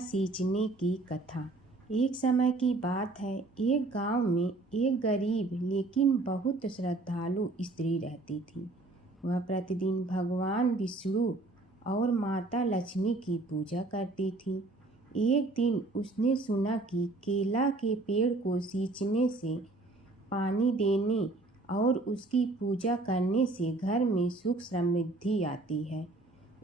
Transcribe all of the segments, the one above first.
सींचने की कथा। एक समय की बात है, एक गांव में एक गरीब लेकिन बहुत श्रद्धालु स्त्री रहती थी। वह प्रतिदिन भगवान विष्णु और माता लक्ष्मी की पूजा करती थी। एक दिन उसने सुना कि केला के पेड़ को सींचने से, पानी देने और उसकी पूजा करने से घर में सुख समृद्धि आती है।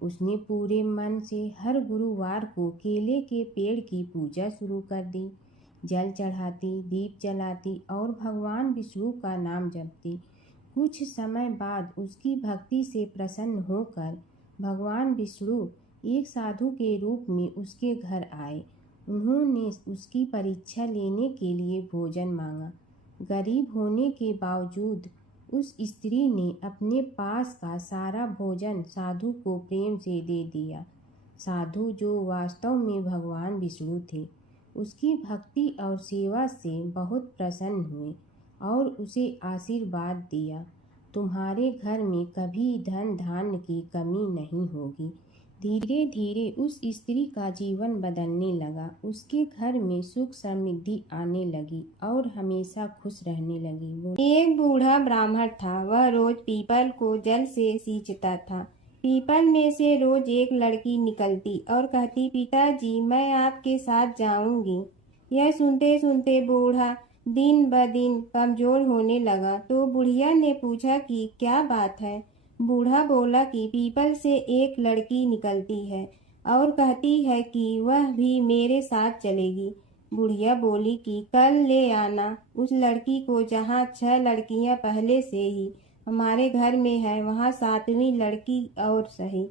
उसने पूरे मन से हर गुरुवार को केले के पेड़ की पूजा शुरू कर दी। जल चढ़ाती, दीप जलाती और भगवान विष्णु का नाम जपती। कुछ समय बाद उसकी भक्ति से प्रसन्न होकर भगवान विष्णु एक साधु के रूप में उसके घर आए। उन्होंने उसकी परीक्षा लेने के लिए भोजन मांगा। गरीब होने के बावजूद उस स्त्री ने अपने पास का सारा भोजन साधु को प्रेम से दे दिया। साधु, जो वास्तव में भगवान विष्णु थे, उसकी भक्ति और सेवा से बहुत प्रसन्न हुए और उसे आशीर्वाद दिया, तुम्हारे घर में कभी धन धान्य की कमी नहीं होगी। धीरे धीरे उस स्त्री का जीवन बदलने लगा। उसके घर में सुख समृद्धि आने लगी और हमेशा खुश रहने लगी। एक बूढ़ा ब्राह्मण था। वह रोज पीपल को जल से सींचता था। पीपल में से रोज एक लड़की निकलती और कहती, पिताजी मैं आपके साथ जाऊंगी। यह सुनते सुनते बूढ़ा दिन ब दिन कमजोर होने लगा। तो बुढ़िया ने पूछा कि क्या बात है। बूढ़ा बोला कि पीपल से एक लड़की निकलती है और कहती है कि वह भी मेरे साथ चलेगी। बुढ़िया बोली कि कल ले आना उस लड़की को, जहाँ 6 लड़कियां पहले से ही हमारे घर में है, वहाँ 7वीं लड़की और सही।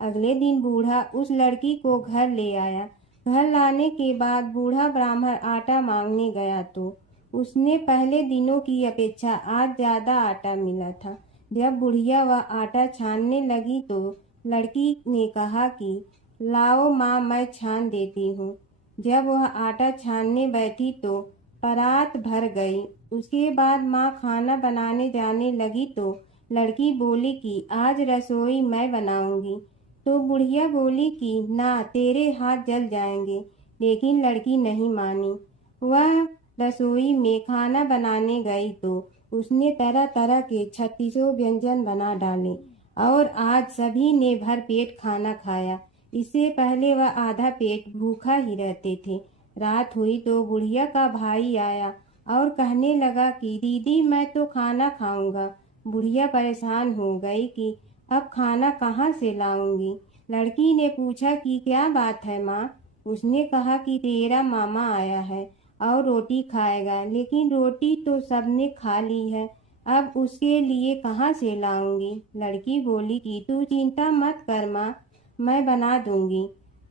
अगले दिन बूढ़ा उस लड़की को घर ले आया। घर लाने के बाद बूढ़ा ब्राह्मण आटा मांगने गया तो उसने पहले दिनों की अपेक्षा आज ज्यादा आटा मिला था। जब बुढ़िया वह आटा छानने लगी तो लड़की ने कहा कि लाओ माँ, मैं छान देती हूँ। जब वह आटा छानने बैठी तो परात भर गई। उसके बाद माँ खाना बनाने जाने लगी तो लड़की बोली कि आज रसोई मैं बनाऊंगी। तो बुढ़िया बोली कि ना, तेरे हाथ जल जाएंगे। लेकिन लड़की नहीं मानी। वह रसोई में खाना बनाने गई तो उसने तरह तरह के 36 व्यंजन बना डाले और आज सभी ने भर पेट खाना खाया। इससे पहले वह आधा पेट भूखा ही रहते थे। रात हुई तो बुढ़िया का भाई आया और कहने लगा कि दीदी मैं तो खाना खाऊंगा। बुढ़िया परेशान हो गई कि अब खाना कहाँ से लाऊंगी। लड़की ने पूछा कि क्या बात है माँ। उसने कहा कि तेरा मामा आया है और रोटी खाएगा, लेकिन रोटी तो सबने खा ली है, अब उसके लिए कहाँ से लाऊंगी। लड़की बोली कि तू चिंता मत कर माँ, मैं बना दूंगी।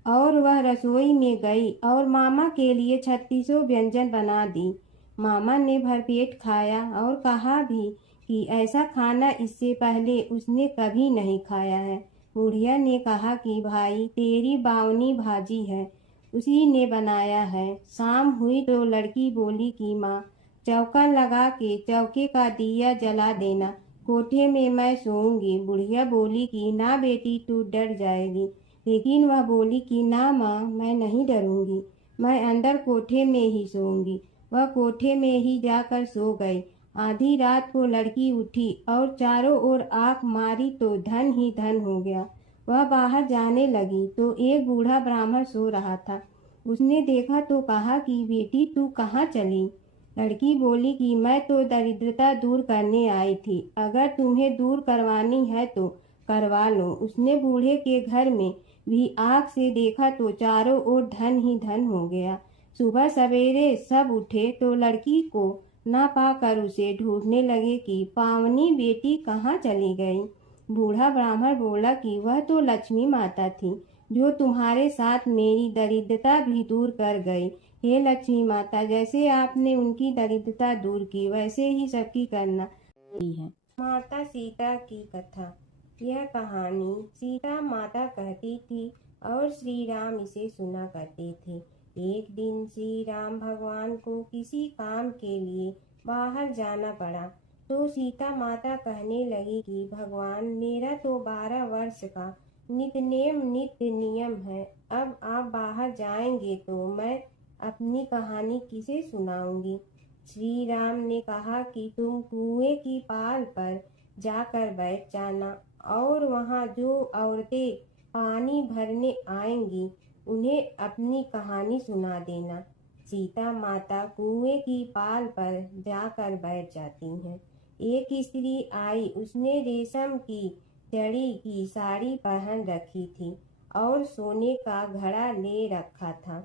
और वह रसोई में गई और मामा के लिए 36 व्यंजन बना दी। मामा ने भरपेट खाया और कहा भी कि ऐसा खाना इससे पहले उसने कभी नहीं खाया है। बुढ़िया ने कहा कि भाई, तेरी बावनी भाजी है, उसी ने बनाया है। शाम हुई तो लड़की बोली कि माँ, चौका लगा के चौके का दिया जला देना, कोठे में मैं सोऊंगी। बुढ़िया बोली कि ना बेटी, तू डर जाएगी। लेकिन वह बोली कि ना माँ, मैं नहीं डरूंगी, मैं अंदर कोठे में ही सोऊंगी। वह कोठे में ही जाकर सो गई। आधी रात को लड़की उठी और चारों ओर आंख मारी तो धन ही धन हो गया। वह बाहर जाने लगी तो एक बूढ़ा ब्राह्मण सो रहा था। उसने देखा तो कहा कि बेटी, तू कहाँ चली। लड़की बोली कि मैं तो दरिद्रता दूर करने आई थी, अगर तुम्हें दूर करवानी है तो करवा लो। उसने बूढ़े के घर में भी आँख से देखा तो चारों ओर धन ही धन हो गया। सुबह सवेरे सब उठे तो लड़की को ना पाकर उसे ढूंढने लगे कि पावनी बेटी कहाँ चली गई। बूढ़ा ब्राह्मण बोला कि वह तो लक्ष्मी माता थी, जो तुम्हारे साथ मेरी दरिद्रता भी दूर कर गई। हे लक्ष्मी माता, जैसे आपने उनकी दरिद्रता दूर की, वैसे ही सबकी करना है। माता सीता की कथा। यह कहानी सीता माता कहती थी और श्री राम इसे सुना करते थे। एक दिन श्री राम भगवान को किसी काम के लिए बाहर जाना पड़ा तो सीता माता कहने लगी कि भगवान, मेरा तो 12 वर्ष का नित्य नियम है, अब आप बाहर जाएंगे तो मैं अपनी कहानी किसे सुनाऊंगी। श्री राम ने कहा कि तुम कुएं की पाल पर जाकर बैठ जाना और वहाँ जो औरतें पानी भरने आएंगी उन्हें अपनी कहानी सुना देना। सीता माता कुएं की पाल पर जाकर बैठ जाती हैं। एक स्त्री आई, उसने रेशम की जड़ी की साड़ी पहन रखी थी और सोने का घड़ा ले रखा था।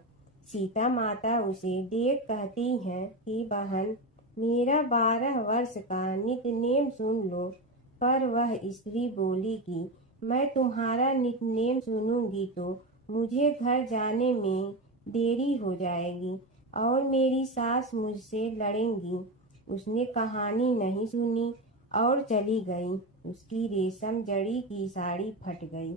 सीता माता उसे देख कहती हैं कि बहन, मेरा 12 वर्ष का नितनेम सुन लो। पर वह स्त्री बोली कि मैं तुम्हारा नितनेम सुनूंगी तो मुझे घर जाने में देरी हो जाएगी और मेरी सास मुझसे लड़ेंगी। उसने कहानी नहीं सुनी और चली गई। उसकी रेशम जड़ी की साड़ी फट गई।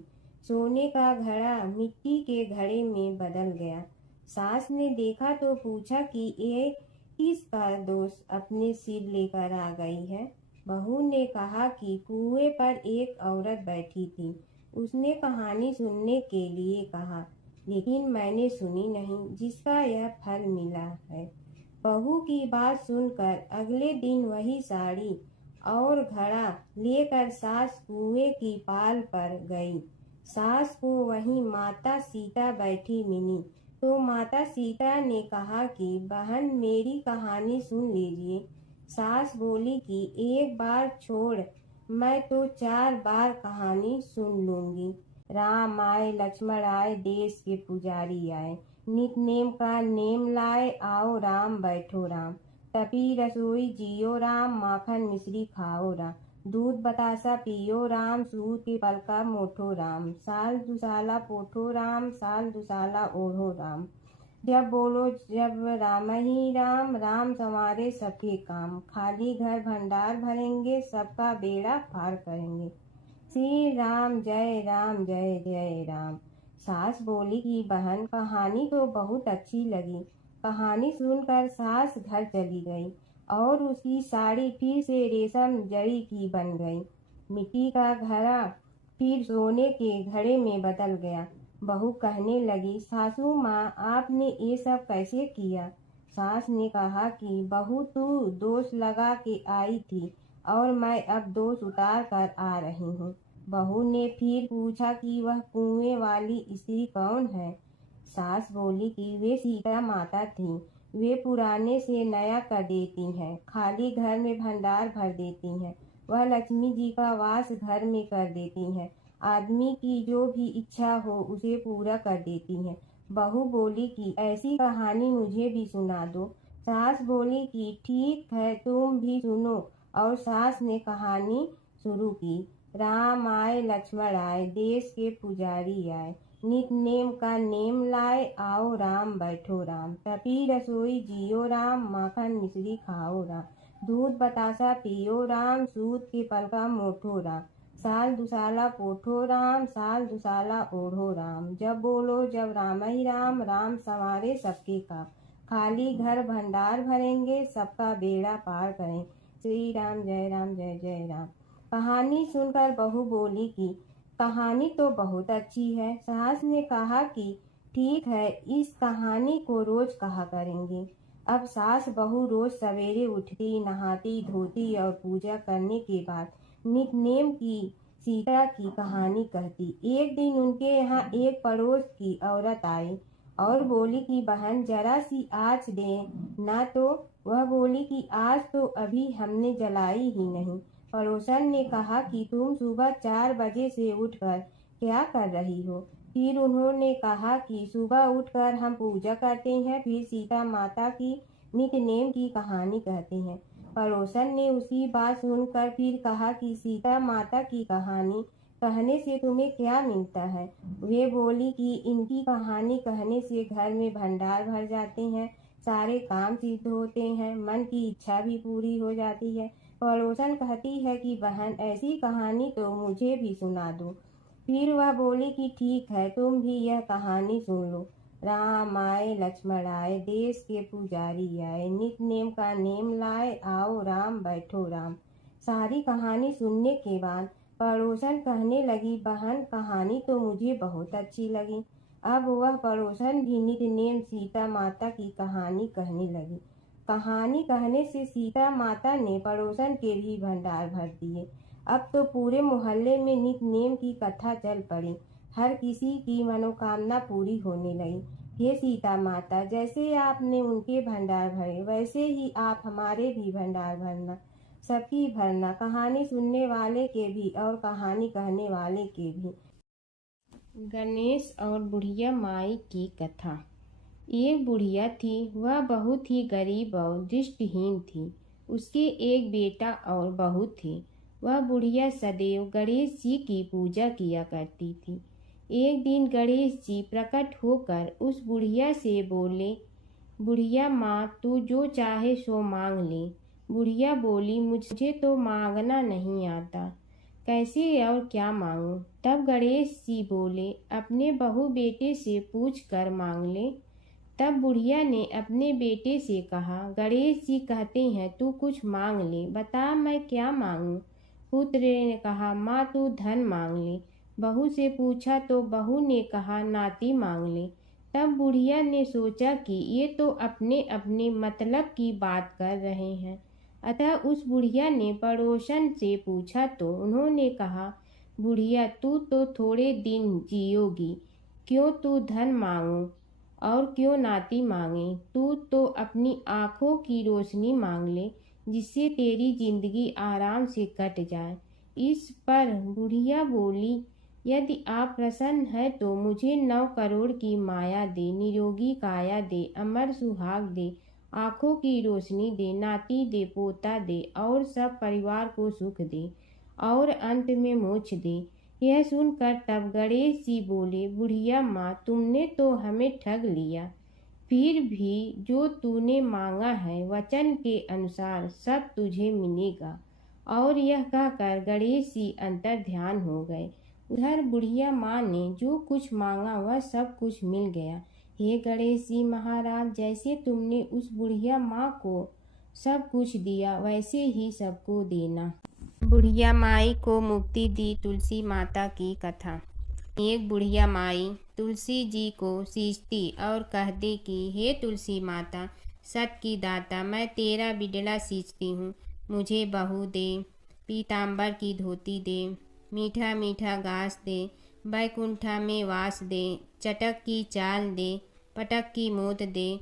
सोने का घड़ा मिट्टी के घड़े में बदल गया। सास ने देखा तो पूछा कि ये किसका दोष अपने सिर लेकर आ गई है। बहू ने कहा कि कुएं पर एक औरत बैठी थी, उसने कहानी सुनने के लिए कहा, लेकिन मैंने सुनी नहीं, जिसका यह फल मिला है। बहू की बात सुनकर अगले दिन वही साड़ी और घड़ा लेकर सास कुएं की पाल पर गई। सास को वहीं माता सीता बैठी मिली तो माता सीता ने कहा कि बहन, मेरी कहानी सुन लीजिए। सास बोली कि एक बार छोड़, मैं तो 4 बार कहानी सुन लूंगी। राम आए लक्ष्मण आए, देश के पुजारी आए, नित नेम का नेम लाए, आओ राम बैठो राम। तपी रसोई जियो राम, माखन मिश्री खाओ राम। दूध बतासा पियो राम, सूत के पल का मोठो राम। साल दुसाला पोठो राम, साल दुसाला ओढ़ो राम। जब बोलो जब राम ही राम, राम संवारे सबके काम। खाली घर भंडार भरेंगे, सबका बेड़ा पार करेंगे। श्री राम जय राम जय जय राम। सास बोली कि बहन, कहानी तो बहुत अच्छी लगी। कहानी सुनकर सास घर चली गई और उसकी साड़ी फिर से रेशम जड़ी की बन गई। मिट्टी का घड़ा फिर सोने के घड़े में बदल गया। बहू कहने लगी, सासू माँ, आपने ये सब कैसे किया। सास ने कहा कि बहू, तू दोष लगा के आई थी और मैं अब दोष उतार कर आ रही हूँ। बहू ने फिर पूछा कि वह कुएं वाली स्त्री कौन है। सास बोली कि वे सीता माता थी। वे पुराने से नया कर देती हैं, खाली घर में भंडार भर देती हैं। वह लक्ष्मी जी का वास घर में कर देती हैं। आदमी की जो भी इच्छा हो उसे पूरा कर देती हैं। बहू बोली कि ऐसी कहानी मुझे भी सुना दो। सास बोली कि ठीक है, तुम भी सुनो। और सास ने कहानी शुरू की। राम आए लक्ष्मण आए, देश के पुजारी आए, नित नेम का नेम लाए, आओ राम बैठो राम। तपी रसोई जियो राम, माखन मिश्री खाओ राम। दूध बतासा पियो राम, सूत के पल का मोठो राम। साल दुसाला पोठो राम, साल दुसाला ओढ़ो राम। जब बोलो जब राम ही राम, राम संवारे सबके काम। खाली घर भंडार भरेंगे, सबका बेड़ा पार करें। श्री राम जय राम जय जय राम। कहानी सुनकर बहू बोली कि कहानी तो बहुत अच्छी है। सास ने कहा कि ठीक है, इस कहानी को रोज कहा करेंगे। अब सास बहू रोज सवेरे उठती, नहाती धोती और पूजा करने के बाद नितनेम की सीता की कहानी कहती। एक दिन उनके यहाँ एक पड़ोस की औरत आई और बोली कि बहन, जरा सी आँच दे ना। तो वह बोली कि आज तो अभी हमने जलाई ही नहीं। पड़ोसन ने कहा कि तुम सुबह 4 बजे से उठकर क्या कर रही हो। फिर उन्होंने कहा कि सुबह उठकर हम पूजा करते हैं, फिर सीता माता की नितनेम की कहानी कहते हैं। पड़ोसन ने उसकी बात सुनकर फिर कहा कि सीता माता की कहानी कहने से तुम्हें क्या मिलता है। वे बोली कि इनकी कहानी कहने से घर में भंडार भर जाते हैं, सारे काम सिद्ध होते हैं, मन की इच्छा भी पूरी हो जाती है। पड़ोसन कहती है कि बहन, ऐसी कहानी तो मुझे भी सुना दो। फिर वह बोली कि ठीक है, तुम भी यह कहानी सुन लो। राम आए लक्ष्मण आए, देश के पुजारी आए, नित नेम का नेम लाए, आओ राम बैठो राम। सारी कहानी सुनने के बाद पड़ोसन कहने लगी, बहन, कहानी तो मुझे बहुत अच्छी लगी। अब वह पड़ोसन भी नित्य सीता माता की कहानी कहने लगी। कहानी कहने से सीता माता ने पड़ोसन के भी भंडार भर दिए। अब तो पूरे मोहल्ले में नित्य की कथा चल पड़ी। हर किसी की मनोकामना पूरी होने लगी। हे सीता माता, जैसे आपने उनके भंडार भरे वैसे ही आप हमारे भी भंडार भरना, सबकी भरना, कहानी सुनने वाले के भी और कहानी कहने वाले के भी। गणेश और बुढ़िया माई की कथा। एक बुढ़िया थी, वह बहुत ही गरीब और दृष्टिहीन थी। उसके एक बेटा और बहू थे। वह बुढ़िया सदैव गणेश जी की पूजा किया करती थी। एक दिन गणेश जी प्रकट होकर उस बुढ़िया से बोले, बुढ़िया माँ, तू जो चाहे सो मांग ले। बुढ़िया बोली, मुझे तो मांगना नहीं आता, कैसे और क्या मांगूं? तब गणेश जी बोले, अपने बहू बेटे से पूछ कर मांग ले। तब बुढ़िया ने अपने बेटे से कहा, गणेश जी कहते हैं तू कुछ मांग ले, बता मैं क्या मांगूं? पुत्र ने कहा, माँ तू धन मांग ले। बहू से पूछा तो बहू ने कहा, नाती मांग ले। तब बुढ़िया ने सोचा कि ये तो अपने अपने मतलब की बात कर रहे हैं। अतः उस बुढ़िया ने पड़ोसन से पूछा तो उन्होंने कहा, बुढ़िया तू तो थोड़े दिन जियोगी, क्यों तू धन मांगो और क्यों नाती मांगे? तू तो अपनी आँखों की रोशनी मांग ले, जिससे तेरी जिंदगी आराम से कट जाए। इस पर बुढ़िया बोली, यदि आप प्रसन्न है तो मुझे 9 करोड़ की माया दे, निरोगी काया दे, अमर सुहाग दे, आँखों की रोशनी दे, नाती दे, पोता दे और सब परिवार को सुख दे और अंत में मोक्ष दे। यह सुनकर तब गणेश जी बोले, बुढ़िया माँ, तुमने तो हमें ठग लिया। फिर भी जो तूने मांगा है वचन के अनुसार सब तुझे मिलेगा। और यह कहकर गणेश जी अंतर ध्यान हो गए। उधर बुढ़िया माँ ने जो कुछ मांगा वह सब कुछ मिल गया। हे गणेश जी महाराज, जैसे तुमने उस बुढ़िया माँ को सब कुछ दिया वैसे ही सबको देना। बुढ़िया माई को मुक्ति दी तुलसी माता की कथा। एक बुढ़िया माई तुलसी जी को सींचती और कहती कि हे तुलसी माता, सत की दाता, मैं तेरा बिडला सींचती हूँ, मुझे बहू दे, पीताम्बर की धोती दे, मीठा मीठा घास दे, बैकुंठा में वास दे, चटक की चाल दे, पटक की मोत दे,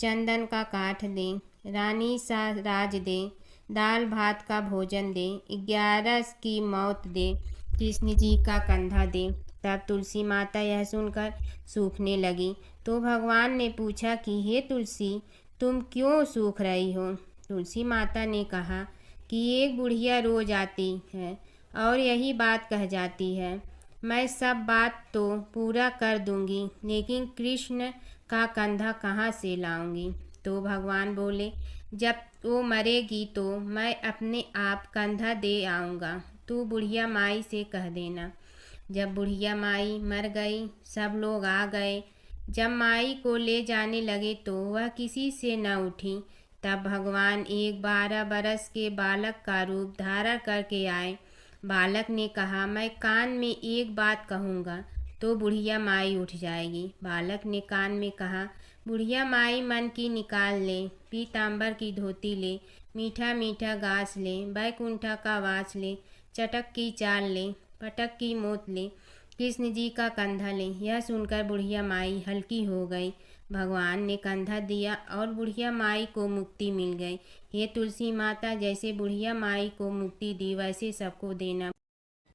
चंदन का काठ दे, रानी सा राज दे, दाल भात का भोजन दे, 11 की मौत दे, कृष्ण जी का कंधा दे। तब तुलसी माता यह सुनकर सूखने लगी। तो भगवान ने पूछा कि हे तुलसी, तुम क्यों सूख रही हो? तुलसी माता ने कहा कि एक बुढ़िया रोज आती है और यही बात कह जाती है, मैं सब बात तो पूरा कर दूंगी, लेकिन कृष्ण का कंधा कहाँ से लाऊंगी? तो भगवान बोले, जब वो मरेगी तो मैं अपने आप कंधा दे आऊँगा, तू बुढ़िया माई से कह देना। जब बुढ़िया माई मर गई, सब लोग आ गए। जब माई को ले जाने लगे तो वह किसी से न उठी। तब भगवान एक 12 बरस के बालक का रूप धारण करके आए। बालक ने कहा, मैं कान में एक बात कहूँगा तो बुढ़िया माई उठ जाएगी। बालक ने कान में कहा, बुढ़िया माई मन की निकाल ले, पीताम्बर की धोती ले, मीठा मीठा घास ले, बैकुंठा का वास ले, चटक की चाल ले, पटक की मोत ले, कृष्ण जी का कंधा ले। यह सुनकर बुढ़िया माई हल्की हो गई। भगवान ने कंधा दिया और बुढ़िया माई को मुक्ति मिल गई। हे तुलसी माता, जैसे बुढ़िया माई को मुक्ति दी वैसे सबको देना।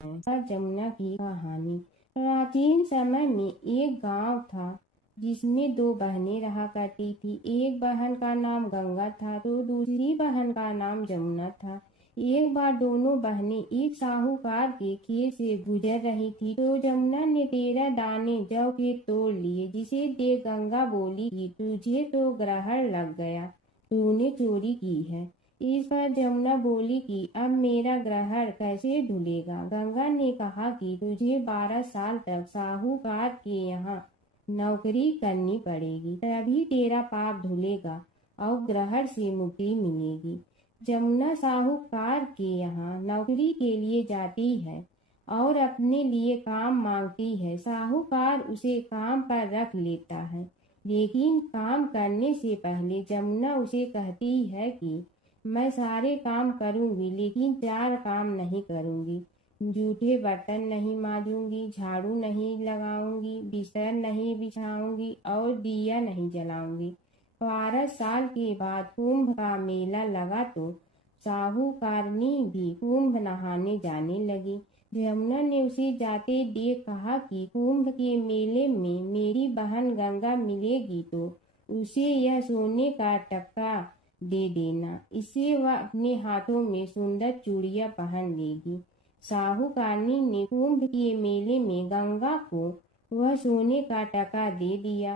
जमुना की कहानी। प्राचीन समय में एक गांव था जिसमें 2 बहनें रहा करती थी। एक बहन का नाम गंगा था तो दूसरी बहन का नाम जमुना था। एक बार दोनों बहनें एक साहूकार के खेत से गुजर रही थी तो जमुना ने 13 दाने जौ के तोड़ लिए, जिसे देख गंगा बोली कि तुझे तो ग्रहण लग गया, तूने चोरी की है। इस पर जमुना बोली कि अब मेरा ग्रहण कैसे धुलेगा? गंगा ने कहा कि तुझे 12 साल तक साहूकार के यहाँ नौकरी करनी पड़ेगी, तभी तेरा पाप धुलेगा और ग्रहण से मुक्ति मिलेगी। जमुना साहूकार के यहाँ नौकरी के लिए जाती है और अपने लिए काम मांगती है। साहूकार उसे काम पर रख लेता है, लेकिन काम करने से पहले जमुना उसे कहती है कि मैं सारे काम करूंगी, लेकिन 4 काम नहीं करूंगी। जूठे बर्तन नहीं मांजूंगी, झाड़ू नहीं लगाऊंगी, बिस्तर नहीं बिछाऊंगी और दिया नहीं जलाऊंगी। 12 साल के बाद कुंभ का मेला लगा तो साहूकारनी भी कुंभ नहाने जाने लगी। यमुना ने उसे जाते देख कहा कि कुंभ के मेले में मेरी बहन गंगा मिलेगी तो उसे यह सोने का टक्का दे देना, इससे वह अपने हाथों में सुंदर चूड़ियां पहन लेगी। साहूकारनी ने कुंभ के मेले में गंगा को वह सोने का टका दे दिया।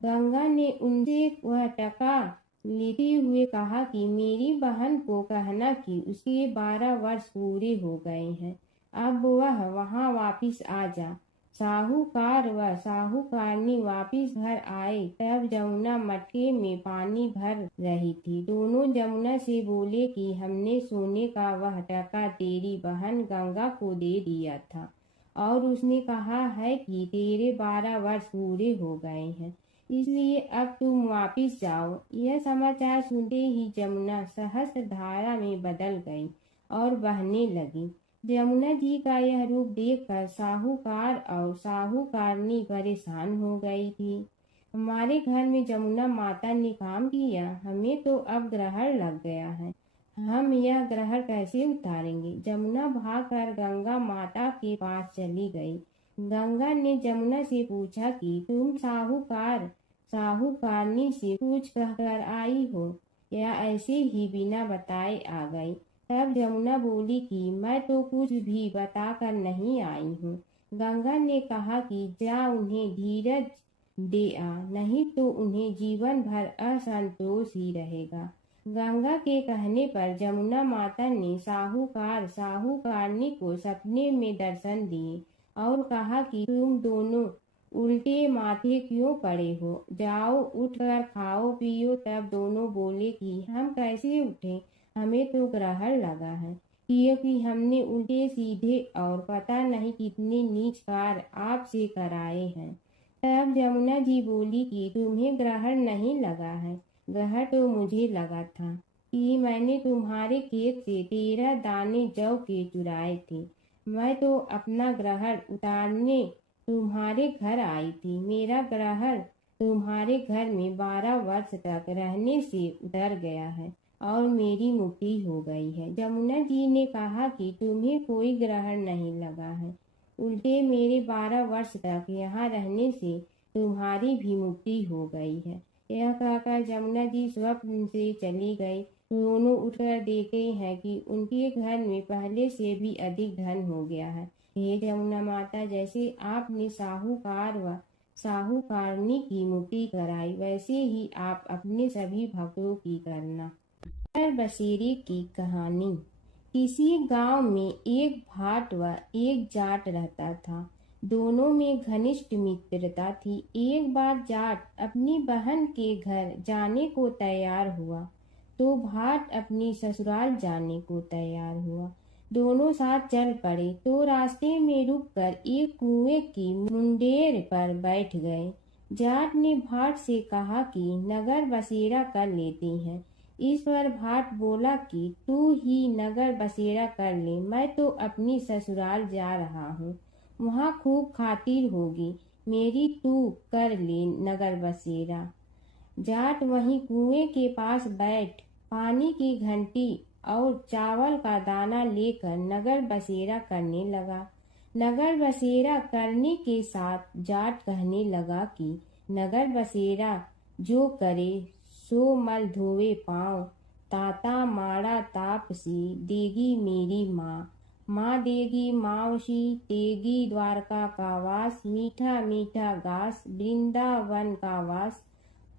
गंगा ने उनसे वह टका लेते हुए कहा कि मेरी बहन को कहना कि उसके 12 वर्ष पूरे हो गए हैं, अब वह वहां वापिस आ जा। साहूकार व साहूकारनी वापिस घर आए तब जमुना मटके में पानी भर रही थी। दोनों जमुना से बोले कि हमने सोने का वह टका तेरी बहन गंगा को दे दिया था और उसने कहा है कि तेरे 12 वर्ष पूरे हो गए हैं, इसलिए अब तुम वापिस जाओ। यह समाचार सुनते ही जमुना सहस्र धारा में बदल गई और बहने लगी। यमुना जी का यह रूप देखकर साहूकार और साहूकारनी परेशान हो गई थी। हमारे घर में जमुना माता ने काम किया, हमें तो अब ग्रहण लग गया है, हम यह ग्रहण कैसे उतारेंगे। जमुना भागकर गंगा माता के पास चली गई। गंगा ने जमुना से पूछा कि तुम साहूकारनी से कुछ कहकर आई हो या ऐसे ही बिना बताए आ गई। तब जमुना बोली कि मैं तो कुछ भी बताकर नहीं आई हूँ। गंगा ने कहा कि जा उन्हें धीरज दे आ, नहीं तो उन्हें जीवन भर असंतोष ही रहेगा। गंगा के कहने पर जमुना माता ने साहूकारनी को सपने में दर्शन दिए और कहा कि तुम दोनों उल्टे माथे क्यों पड़े हो, जाओ उठकर खाओ पियो। तब दोनों बोले कि हम कैसे उठे, हमें तो ग्रहण लगा है, क्योंकि हमने उल्टे सीधे और पता नहीं कितने नीच कार्य आपसे कराए हैं। तब यमुना जी बोली कि तुम्हें ग्रहण नहीं लगा है, ग्रहण तो मुझे लगा था कि मैंने तुम्हारे खेत से 13 दाने जौ के चुराए थे। मैं तो अपना ग्रहण उतारने तुम्हारे घर आई थी। मेरा ग्रहण तुम्हारे घर में 12 वर्ष तक रहने से उतर गया है और मेरी मुक्ति हो गई है। यमुना जी ने कहा कि तुम्हें कोई ग्रहण नहीं लगा है, उल्टे मेरे 12 वर्ष तक यहाँ रहने से तुम्हारी भी मुक्ति हो गई है। यह कहकर यमुना जी स्वप्न से चली गई। दोनों उठकर देखते हैं कि उनके घर में पहले से भी अधिक धन हो गया है। हे यमुना माता, जैसे आपने साहूकार व साहूकारनी की मुक्ति कराई, वैसे ही आप अपने सभी भक्तों की करना। बसेरे की कहानी। किसी गांव में एक भाट व एक जाट रहता था। दोनों में घनिष्ठ मित्रता थी। एक बार जाट अपनी बहन के घर जाने को तैयार हुआ तो भाट अपनी ससुराल जाने को तैयार हुआ। दोनों साथ चल पड़े तो रास्ते में रुककर एक कुएं की मुंडेर पर बैठ गए। जाट ने भाट से कहा कि नगर बसेरा कर लेते हैं। इस पर भाट बोला कि तू ही नगर बसेरा कर ले, मैं तो अपनी ससुराल जा रहा हूँ, वहाँ खूब खातिर होगी मेरी, तू कर ले नगर बसेरा। जाट वहीं कुएं के पास बैठ पानी की घंटी और चावल का दाना लेकर नगर बसेरा करने लगा। नगर बसेरा करने के साथ जाट कहने लगा कि नगर बसेरा जो करे सो मल धोवे पाँव, ताता माड़ा तापसी देगी मेरी माँ, माँ देगी मावशी तेगी द्वारका का वास, मीठा मीठा घास वृंदावन का वास,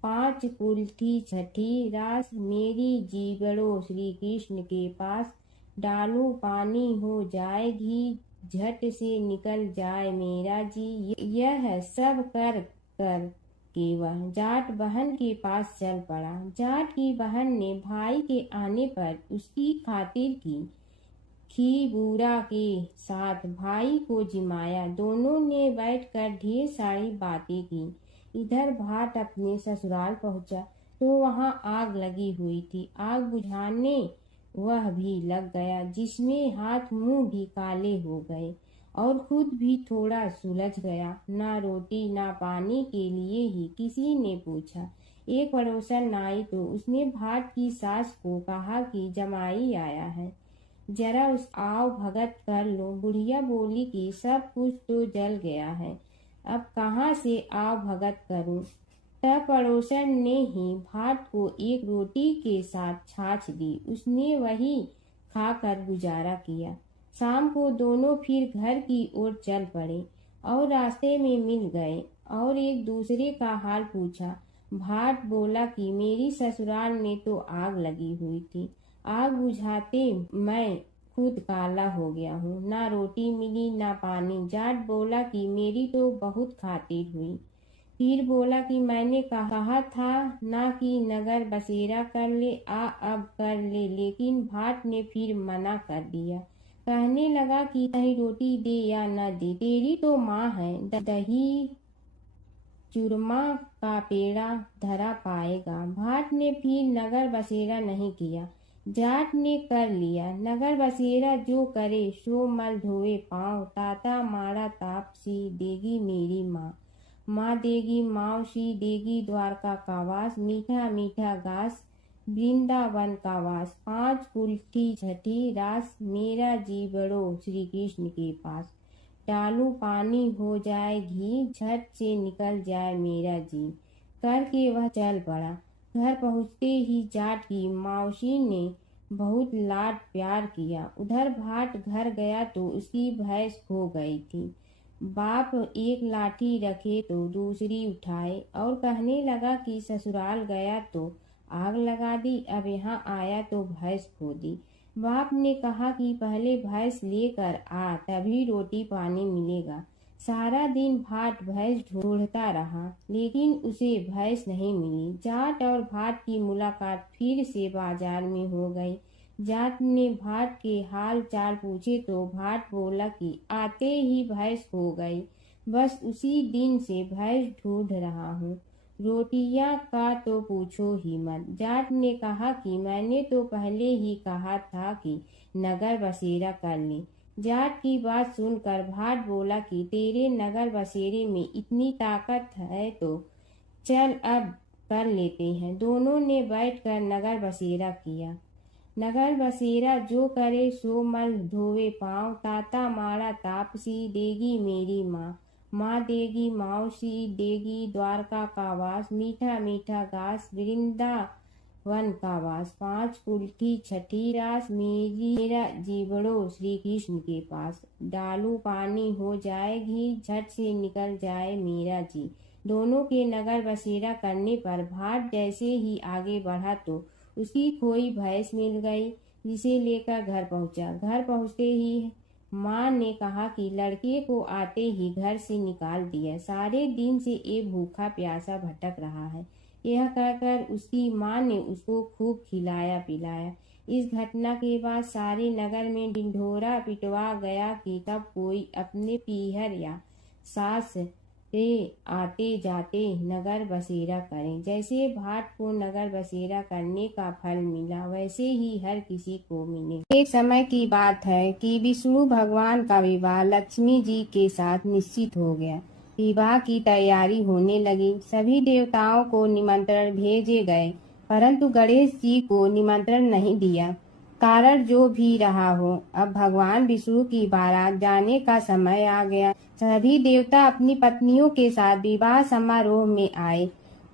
5 कुल्ठी छठी रास, मेरी जीवड़ो श्री कृष्ण के पास, डालू पानी हो जाए घी, झट से निकल जाए मेरा जी। यह सब कर कर कि वह जाट बहन के पास चल पड़ा। जाट की बहन ने भाई के आने पर उसकी खातिर की खीबूरा के साथ भाई को जिमाया। दोनों ने बैठकर ढेर सारी बातें की। इधर भाट अपने ससुराल पहुंचा तो वहां आग लगी हुई थी। आग बुझाने वह भी लग गया, जिसमें हाथ मुंह भी काले हो गए और खुद भी थोड़ा सुलझ गया। ना रोटी ना पानी के लिए ही किसी ने पूछा। एक पड़ोसन आई तो उसने भाट की सास को कहा कि जमाई आया है, जरा उस आओ भगत कर लो। बुढ़िया बोली कि सब कुछ तो जल गया है, अब कहाँ से आओ भगत करूं। तब पड़ोसन ने ही भाट को एक रोटी के साथ छाछ दी। उसने वही खाकर गुजारा किया। शाम को दोनों फिर घर की ओर चल पड़े और रास्ते में मिल गए और एक दूसरे का हाल पूछा। भाट बोला कि मेरी ससुराल में तो आग लगी हुई थी, आग बुझाते मैं खुद काला हो गया हूँ, ना रोटी मिली ना पानी। जाट बोला कि मेरी तो बहुत खातिर हुई। फिर बोला कि मैंने कहा था ना कि नगर बसेरा कर ले, अब कर ले, लेकिन भाट ने फिर मना कर दिया। कहने लगा कि चाहे रोटी दे या न दे, तेरी तो माँ है, दही चूरमा का पेड़ा धरा पाएगा। भाट ने फिर नगर बसेरा नहीं किया, जाट ने कर लिया। नगर बसेरा जो करे सो मल धोए पाँव, ताता माड़ा तापसी देगी मेरी माँ। माँ देगी मावशी देगी द्वारका का वास, मीठा मीठा घास वृंदावन का वास। 5 कुल्ठी छठी रास, मेरा जी बड़ो श्री कृष्ण के पास। डालू पानी हो जाए घी, झट से निकल जाए मेरा जी। करके वह चल पड़ा। घर पहुँचते ही जाट की मावशी ने बहुत लाड प्यार किया। उधर भाट घर गया तो उसकी भैंस खो गई थी। बाप एक लाठी रखे तो दूसरी उठाए और कहने लगा कि ससुराल गया तो आग लगा दी, अब यहाँ आया तो भैंस खो दी। बाप ने कहा कि पहले भैंस लेकर आ, तभी रोटी पानी मिलेगा। सारा दिन भाट भैंस ढूंढता रहा, लेकिन उसे भैंस नहीं मिली। जाट और भाट की मुलाकात फिर से बाजार में हो गई। जाट ने भाट के हाल चाल पूछे तो भाट बोला कि आते ही भैंस हो गई, बस उसी दिन से भैंस ढूंढ रहा हूँ। रोटियां का तो पूछो ही मत। जाट ने कहा कि मैंने तो पहले ही कहा था कि नगर बसेरा कर ले। जाट की बात सुनकर भाट बोला कि तेरे नगर बसेरे में इतनी ताकत है तो चल अब कर लेते हैं। दोनों ने बैठकर नगर बसेरा किया। नगर बसेरा जो करे सो मल धोवे पाँव, ताता माड़ा तापसी देगी मेरी माँ। माँ देगी मावशी देगी द्वारका का वास, मीठा मीठा घास वृंदावन का वास। 5 कुल्ठी छठी रास, मेरा जीवड़ो श्री कृष्ण के पास। डालू पानी हो जाए घी, झट से निकल जाए मेरा जी। दोनों के नगर बसेरा करने पर भाट जैसे ही आगे बढ़ा तो उसकी खोई भैंस मिल गई, जिसे लेकर घर पहुंचा। घर पहुंचते ही माँ ने कहा कि लड़के को आते ही घर से निकाल दिया, सारे दिन से ये भूखा प्यासा भटक रहा है। यह कहकर उसकी माँ ने उसको खूब खिलाया पिलाया। इस घटना के बाद सारे नगर में ढिंढोरा पिटवा गया कि तब कोई अपने पीहर या सास से आते जाते नगर बसेरा करें। जैसे भाट को नगर बसेरा करने का फल मिला, वैसे ही हर किसी को मिले। एक समय की बात है कि विष्णु भगवान का विवाह लक्ष्मी जी के साथ निश्चित हो गया। विवाह की तैयारी होने लगी। सभी देवताओं को निमंत्रण भेजे गए, परंतु गणेश जी को निमंत्रण नहीं दिया। कारण जो भी रहा हो, अब भगवान विष्णु की बारात जाने का समय आ गया। सभी देवता अपनी पत्नियों के साथ विवाह समारोह में आए।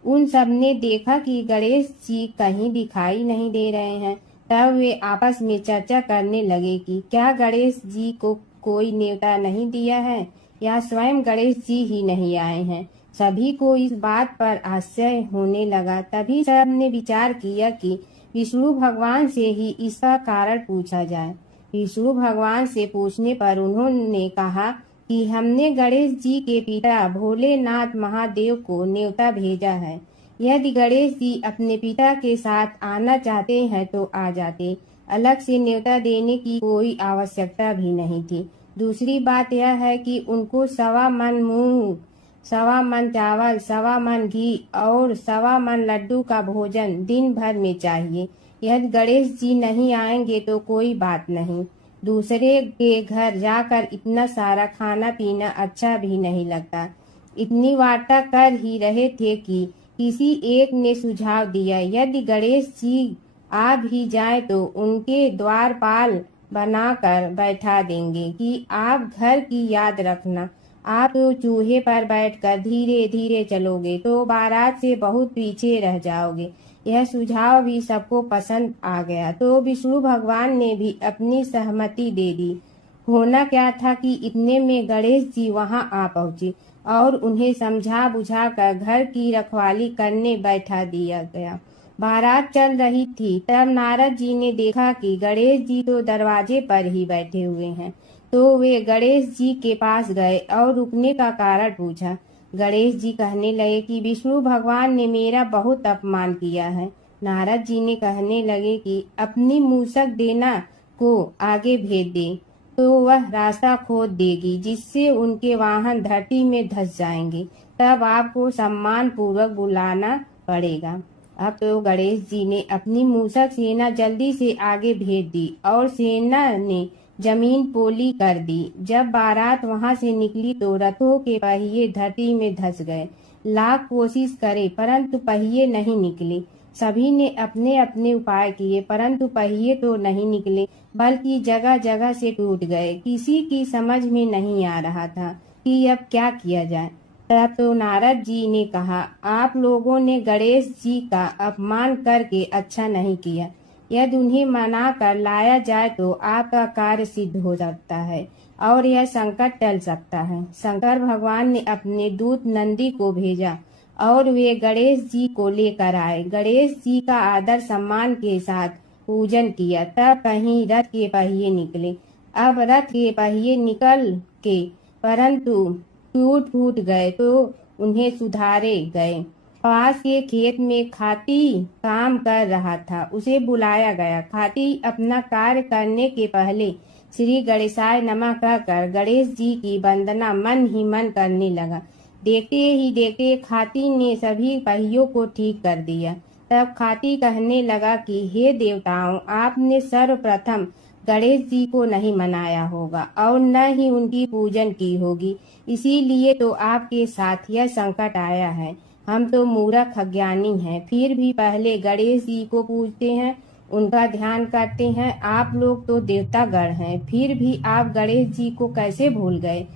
उन सब ने देखा कि गणेश जी कहीं दिखाई नहीं दे रहे हैं। तब वे आपस में चर्चा करने लगे कि क्या गणेश जी को कोई न्योता नहीं दिया है या स्वयं गणेश जी ही नहीं आए हैं। सभी को इस बात पर आश्चर्य होने लगा। तभी सब ने विचार किया कि विष्णु भगवान से ही इसका कारण पूछा जाए। विष्णु भगवान से पूछने पर उन्होंने कहा कि हमने गणेश जी के पिता भोलेनाथ महादेव को न्योता भेजा है। यदि गणेश जी अपने पिता के साथ आना चाहते हैं तो आ जाते, अलग से न्योता देने की कोई आवश्यकता भी नहीं थी। दूसरी बात यह है कि उनको 1.25 मन मूंग, 1.25 मन चावल, 1.25 मन घी और 1.25 मन लड्डू का भोजन दिन भर में चाहिए। यदि गणेश जी नहीं आएंगे तो कोई बात नहीं, दूसरे के घर जाकर इतना सारा खाना पीना अच्छा भी नहीं लगता। इतनी वार्ता कर ही रहे थे कि किसी एक ने सुझाव दिया, यदि गणेश जी आ भी जाए तो उनके द्वारपाल बनाकर बैठा देंगे कि आप घर की याद रखना। आप तो चूहे पर बैठकर धीरे धीरे चलोगे तो बारात से बहुत पीछे रह जाओगे। यह सुझाव भी सबको पसंद आ गया तो विष्णु भगवान ने भी अपनी सहमति दे दी। होना क्या था कि इतने में गणेश जी वहां आ पहुंचे और उन्हें समझा बुझा कर घर की रखवाली करने बैठा दिया गया। बारात चल रही थी तब नारद जी ने देखा कि गणेश जी तो दरवाजे पर ही बैठे हुए हैं, तो वे गणेश जी के पास गए और रुकने का कारण पूछा। गणेश जी कहने लगे कि विष्णु भगवान ने मेरा बहुत अपमान किया है। नारद जी ने कहने लगे कि अपनी मूसक देना को आगे भेज दे तो वह रास्ता खोद देगी, जिससे उनके वाहन धरती में धंस जाएंगे। तब आपको सम्मान पूर्वक बुलाना पड़ेगा। अब तो गणेश जी ने अपनी मूसक सेना जल्दी से आगे भेज दी और सेना ने जमीन पोली कर दी। जब बारात वहां से निकली तो रथों के पहिए धरती में धंस गए। लाख कोशिश करे परंतु पहिए नहीं निकले। सभी ने अपने अपने उपाय किए परंतु पहिए तो नहीं निकले, बल्कि जगह जगह से टूट गए। किसी की समझ में नहीं आ रहा था कि अब क्या किया जाए। तब तो नारद जी ने कहा, आप लोगों ने गणेश जी का अपमान करके अच्छा नहीं किया। यदि उन्हें मना कर लाया जाए तो आपका कार्य सिद्ध हो सकता है और यह संकट टल सकता है। शंकर भगवान ने अपने दूत नंदी को भेजा और वे गणेश जी को लेकर आए। गणेश जी का आदर सम्मान के साथ पूजन किया। तब कहीं रथ के पहिए निकले। अब रथ के पहिए निकल के परंतु टूट फूट गए तो उन्हें सुधारे गए। पास के खेत में खाती काम कर रहा था, उसे बुलाया गया। खाती अपना कार्य करने के पहले श्री गणेशाय नमः कहकर गणेश जी की वंदना मन ही मन करने लगा। देखते ही देखते खाती ने सभी पहियों को ठीक कर दिया। तब खाती कहने लगा कि हे देवताओं, आपने सर्वप्रथम गणेश जी को नहीं मनाया होगा और न ही उनकी पूजन की होगी, इसीलिए तो आपके साथ यह संकट आया है। हम तो मूर्ख अज्ञानी हैं, फिर भी पहले गणेश जी को पूजते हैं, उनका ध्यान करते हैं। आप लोग तो देवतागण हैं, फिर भी आप गणेश जी को कैसे भूल गए।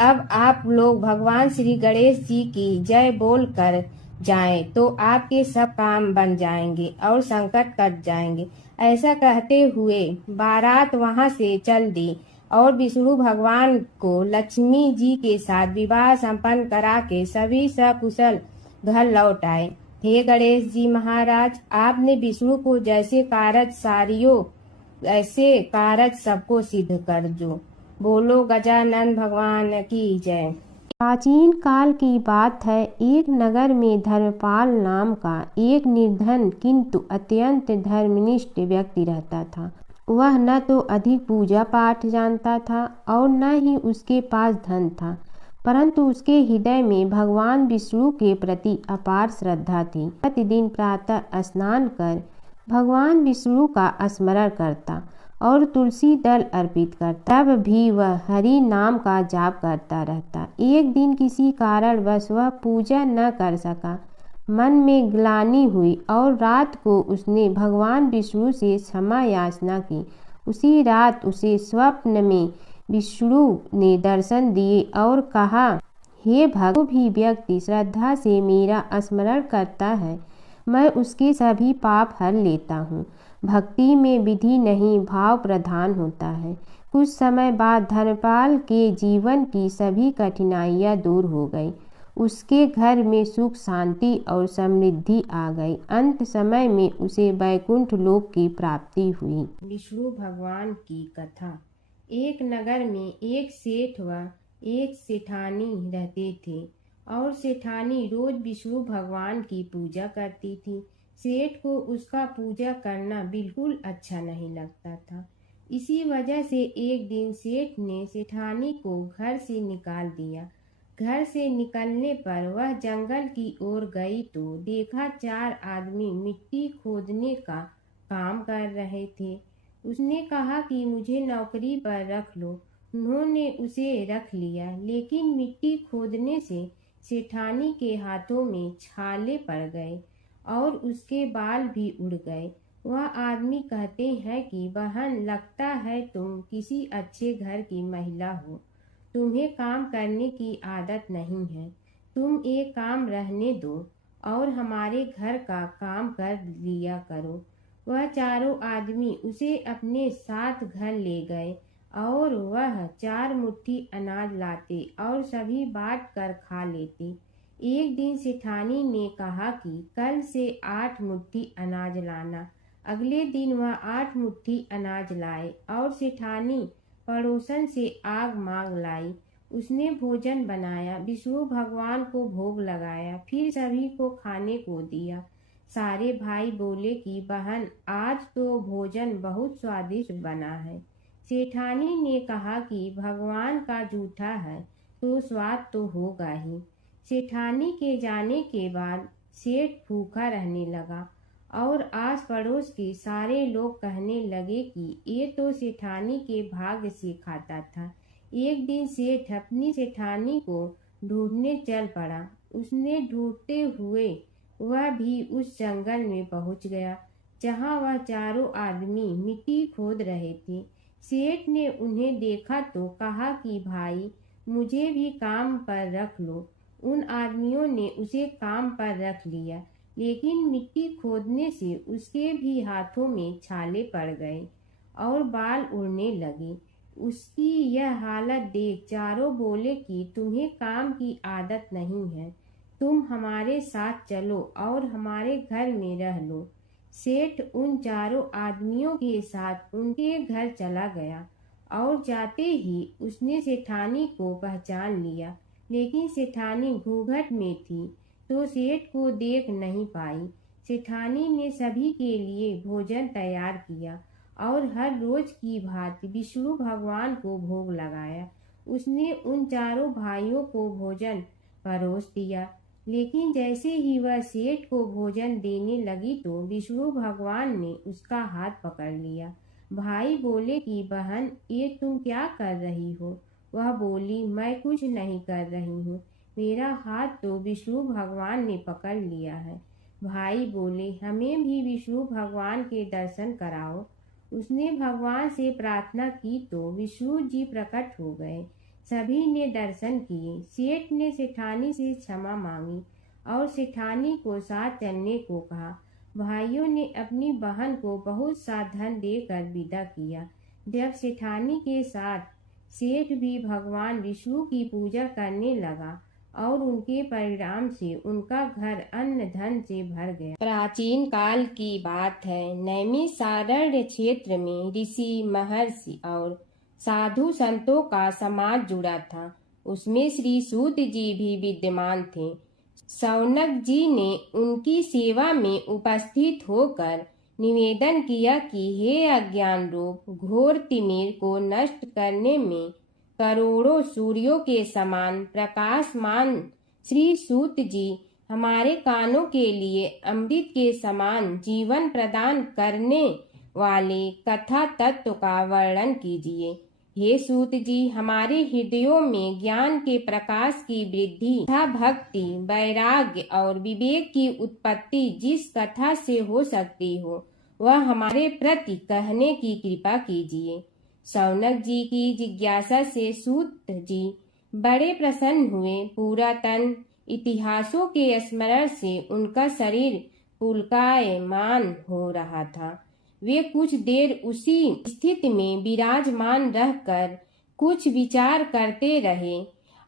अब आप लोग भगवान श्री गणेश जी की जय बोल कर जाएं तो आपके सब काम बन जाएंगे और संकट कट जाएंगे। ऐसा कहते हुए बारात वहां से चल दी और विष्णु भगवान को लक्ष्मी जी के साथ विवाह संपन्न करा के सभी सकुशल घर लौट आए। हे गणेश जी महाराज, आपने विष्णु को जैसे कारज सारियो ऐसे कारज सबको सिद्ध कर जो। बोलो गजानन भगवान की जय। प्राचीन काल की बात है। एक नगर में धर्मपाल नाम का एक निर्धन किंतु अत्यंत धर्मनिष्ठ व्यक्ति रहता था। वह न तो अधिक पूजा पाठ जानता था और न ही उसके पास धन था, परंतु उसके हृदय में भगवान विष्णु के प्रति अपार श्रद्धा थी। प्रतिदिन प्रातः स्नान कर भगवान विष्णु का स्मरण करता और तुलसी दल अर्पित करता। तब भी वह हरि नाम का जाप करता रहता। एक दिन किसी कारणवश वह पूजा न कर सका। मन में ग्लानि हुई और रात को उसने भगवान विष्णु से क्षमा याचना की। उसी रात उसे स्वप्न में विष्णु ने दर्शन दिए और कहा, हे भक्त, जो भी व्यक्ति श्रद्धा से मेरा स्मरण करता है मैं उसके सभी पाप हर लेता हूँ। भक्ति में विधि नहीं भाव प्रधान होता है। कुछ समय बाद धर्मपाल के जीवन की सभी कठिनाइयाँ दूर हो गई। उसके घर में सुख शांति और समृद्धि आ गई। अंत समय में उसे वैकुंठ लोक की प्राप्ति हुई। विष्णु भगवान की कथा। एक नगर में एक सेठ व एक सेठानी रहते थे और सेठानी रोज विष्णु भगवान की पूजा करती थी। सेठ को उसका पूजा करना बिल्कुल अच्छा नहीं लगता था। इसी वजह से एक दिन सेठ ने सेठानी को घर से निकाल दिया। घर से निकलने पर वह जंगल की ओर गई तो देखा 4 आदमी मिट्टी खोदने का काम कर रहे थे। उसने कहा कि मुझे नौकरी पर रख लो। उन्होंने उसे रख लिया, लेकिन मिट्टी खोदने से सेठानी के हाथों में छाले पड़ गए और उसके बाल भी उड़ गए। वह आदमी कहते हैं कि बहन, लगता है तुम किसी अच्छे घर की महिला हो। तुम्हें काम करने की आदत नहीं है। तुम एक काम रहने दो और हमारे घर का काम कर लिया करो। वह चारों आदमी उसे अपने साथ घर ले गए और वह 4 मुट्ठी अनाज लाते और सभी बांट कर खा लेते। एक दिन सेठानी ने कहा कि कल से 8 मुट्ठी अनाज लाना। अगले दिन वह 8 मुट्ठी अनाज लाए और सेठानी पड़ोसन से आग मांग लाई। उसने भोजन बनाया, विष्णु भगवान को भोग लगाया, फिर सभी को खाने को दिया। सारे भाई बोले कि बहन, आज तो भोजन बहुत स्वादिष्ट बना है। सेठानी ने कहा कि भगवान का जूठा है तो स्वाद तो होगा ही। सेठानी के जाने के बाद सेठ भूखा रहने लगा और आस पड़ोस के सारे लोग कहने लगे कि ये तो सेठानी के भाग्य से खाता था। एक दिन सेठ अपनी सेठानी को ढूंढने चल पड़ा। उसने ढूंढते हुए वह भी उस जंगल में पहुंच गया जहां वह चारों आदमी मिट्टी खोद रहे थे। सेठ ने उन्हें देखा तो कहा कि भाई, मुझे भी काम पर रख लो। उन आदमियों ने उसे काम पर रख लिया, लेकिन मिट्टी खोदने से उसके भी हाथों में छाले पड़ गए और बाल उड़ने लगे। उसकी यह हालत देख चारों बोले कि तुम्हें काम की आदत नहीं है, तुम हमारे साथ चलो और हमारे घर में रह लो। सेठ उन चारों आदमियों के साथ उनके घर चला गया और जाते ही उसने सेठानी को पहचान लिया, लेकिन सेठानी घूंघट में थी तो सेठ को देख नहीं पाई। सेठानी ने सभी के लिए भोजन तैयार किया और हर रोज की भांति विष्णु भगवान को भोग लगाया। उसने उन चारों भाइयों को भोजन परोस दिया, लेकिन जैसे ही वह सेठ को भोजन देने लगी तो विष्णु भगवान ने उसका हाथ पकड़ लिया। भाई बोले कि बहन, ये तुम क्या कर रही हो? वह बोली, मैं कुछ नहीं कर रही हूँ, मेरा हाथ तो विष्णु भगवान ने पकड़ लिया है। भाई बोले, हमें भी विष्णु भगवान के दर्शन कराओ। उसने भगवान से प्रार्थना की तो विष्णु जी प्रकट हो गए। सभी ने दर्शन किए। सेठ ने सेठानी से क्षमा मांगी और सेठानी को साथ चलने को कहा। भाइयों ने अपनी बहन को बहुत सा धन देकर विदा किया। जब सेठानी के साथ सेठ भी भगवान विष्णु की पूजा करने लगा और उनके परिणाम से उनका घर अन्न धन से भर गया। प्राचीन काल की बात है। नैमिषारण्य क्षेत्र में ऋषि, महर्षि और साधु संतों का समाज जुड़ा था। उसमें श्री सूत जी भी विद्यमान थे। शौनक जी ने उनकी सेवा में उपस्थित होकर निवेदन किया कि हे अज्ञान रूप घोर तिमिर को नष्ट करने में करोड़ों सूर्यों के समान प्रकाशमान श्री सूत जी, हमारे कानों के लिए अमृत के समान जीवन प्रदान करने वाले कथा तत्व का वर्णन कीजिए। हे सूत जी, हमारे हृदयों में ज्ञान के प्रकाश की वृद्धि तथा भक्ति, वैराग्य और विवेक की उत्पत्ति जिस कथा से हो सकती हो, वह हमारे प्रति कहने की कृपा कीजिए। शौनक जी की जिज्ञासा से सूत जी बड़े प्रसन्न हुए। पुरातन इतिहासों के स्मरण से उनका शरीर पुलकायमान हो रहा था। वे कुछ देर उसी स्थिति में विराजमान रहकर कुछ विचार करते रहे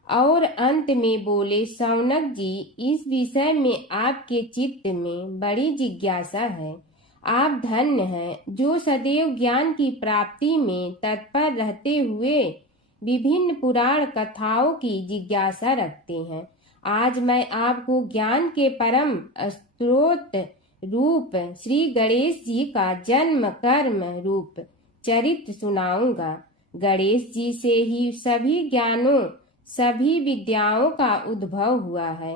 और अंत में बोले, शौनक जी, इस विषय में आपके चित्त में बड़ी जिज्ञासा है। आप धन्य हैं जो सदैव ज्ञान की प्राप्ति में तत्पर रहते हुए विभिन्न पुराण कथाओं की जिज्ञासा रखते हैं। आज मैं आपको ज्ञान के परम स्रोत रूप श्री गणेश जी का जन्म कर्म रूप चरित्र सुनाऊंगा। गणेश जी से ही सभी ज्ञानों सभी विद्याओं का उद्भव हुआ है।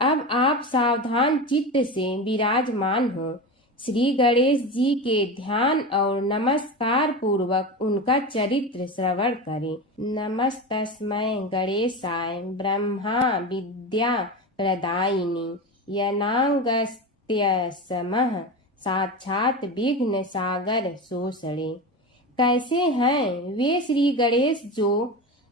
अब आप सावधान चित्त से विराजमान हो। श्री गणेश जी के ध्यान और नमस्कार पूर्वक उनका चरित्र श्रवण करें। नमस्तस्मै गणेशाय ब्रह्मा विद्या प्रदायिनी यनागस्त्यसमः साक्षात विघ्न सागर सोसड़े। कैसे हैं वे श्री गणेश जो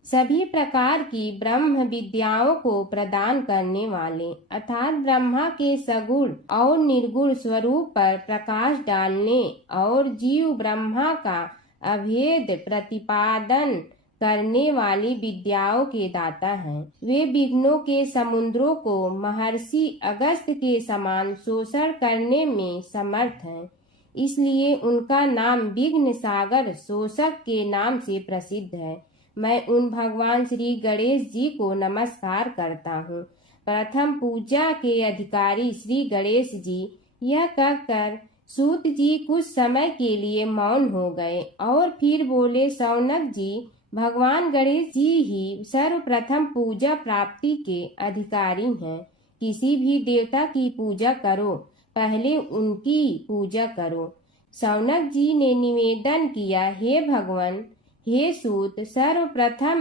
सभी प्रकार की ब्रह्म विद्याओं को प्रदान करने वाले अर्थात ब्रह्मा के सगुण और निर्गुण स्वरूप पर प्रकाश डालने और जीव ब्रह्मा का अभेद प्रतिपादन करने वाली विद्याओं के दाता हैं। वे विघ्नों के समुद्रों को महर्षि अगस्त्य के समान शोषण करने में समर्थ हैं। इसलिए उनका नाम विघ्न सागर शोषक के नाम से प्रसिद्ध है। मैं उन भगवान श्री गणेश जी को नमस्कार करता हूँ। प्रथम पूजा के अधिकारी श्री गणेश जी, यह कहकर सूत जी कुछ समय के लिए मौन हो गए और फिर बोले, शौनक जी, भगवान गणेश जी ही सर्वप्रथम पूजा प्राप्ति के अधिकारी हैं। किसी भी देवता की पूजा करो, पहले उनकी पूजा करो। शौनक जी ने निवेदन किया, हे भगवान, हे सूत, सर्वप्रथम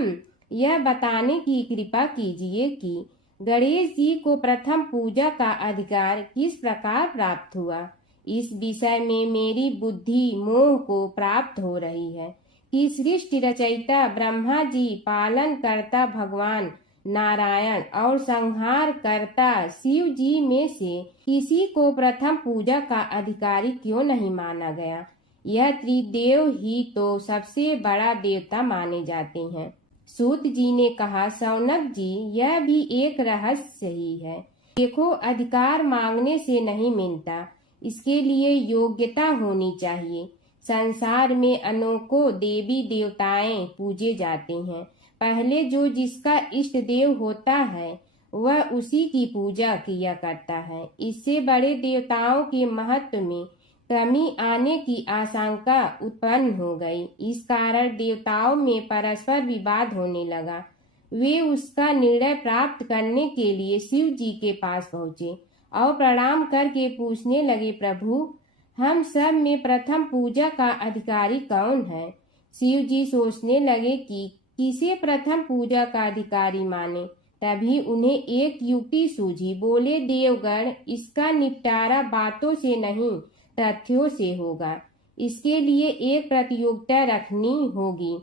यह बताने की कृपा कीजिए कि गणेश जी को प्रथम पूजा का अधिकार किस प्रकार प्राप्त हुआ। इस विषय में मेरी बुद्धि मोह को प्राप्त हो रही है कि सृष्टि रचयिता ब्रह्मा जी, पालन करता भगवान नारायण और संहार करता शिव जी में से किसी को प्रथम पूजा का अधिकारी क्यों नहीं माना गया। यह त्रिदेव ही तो सबसे बड़ा देवता माने जाते हैं। सूत जी ने कहा, शौनक जी, यह भी एक रहस्य ही है। देखो, अधिकार मांगने से नहीं मिलता, इसके लिए योग्यता होनी चाहिए। संसार में अनेकों देवी देवताएं पूजे जाते हैं। पहले जो जिसका इष्ट देव होता है वह उसी की पूजा किया करता है। इससे बड़े देवताओं के महत्व में कमी आने की आशंका उत्पन्न हो गई। इस कारण देवताओं में परस्पर विवाद होने लगा। वे उसका निर्णय प्राप्त करने के लिए शिव जी के पास पहुँचे और प्रणाम करके पूछने लगे, प्रभु, हम सब में प्रथम पूजा का अधिकारी कौन है। शिव जी सोचने लगे कि किसे प्रथम पूजा का अधिकारी माने। तभी उन्हें एक युक्ति सूझी। बोले, देवगण, इसका निपटारा बातों से नहीं तथ्यों से होगा। इसके लिए एक प्रतियोगिता रखनी होगी,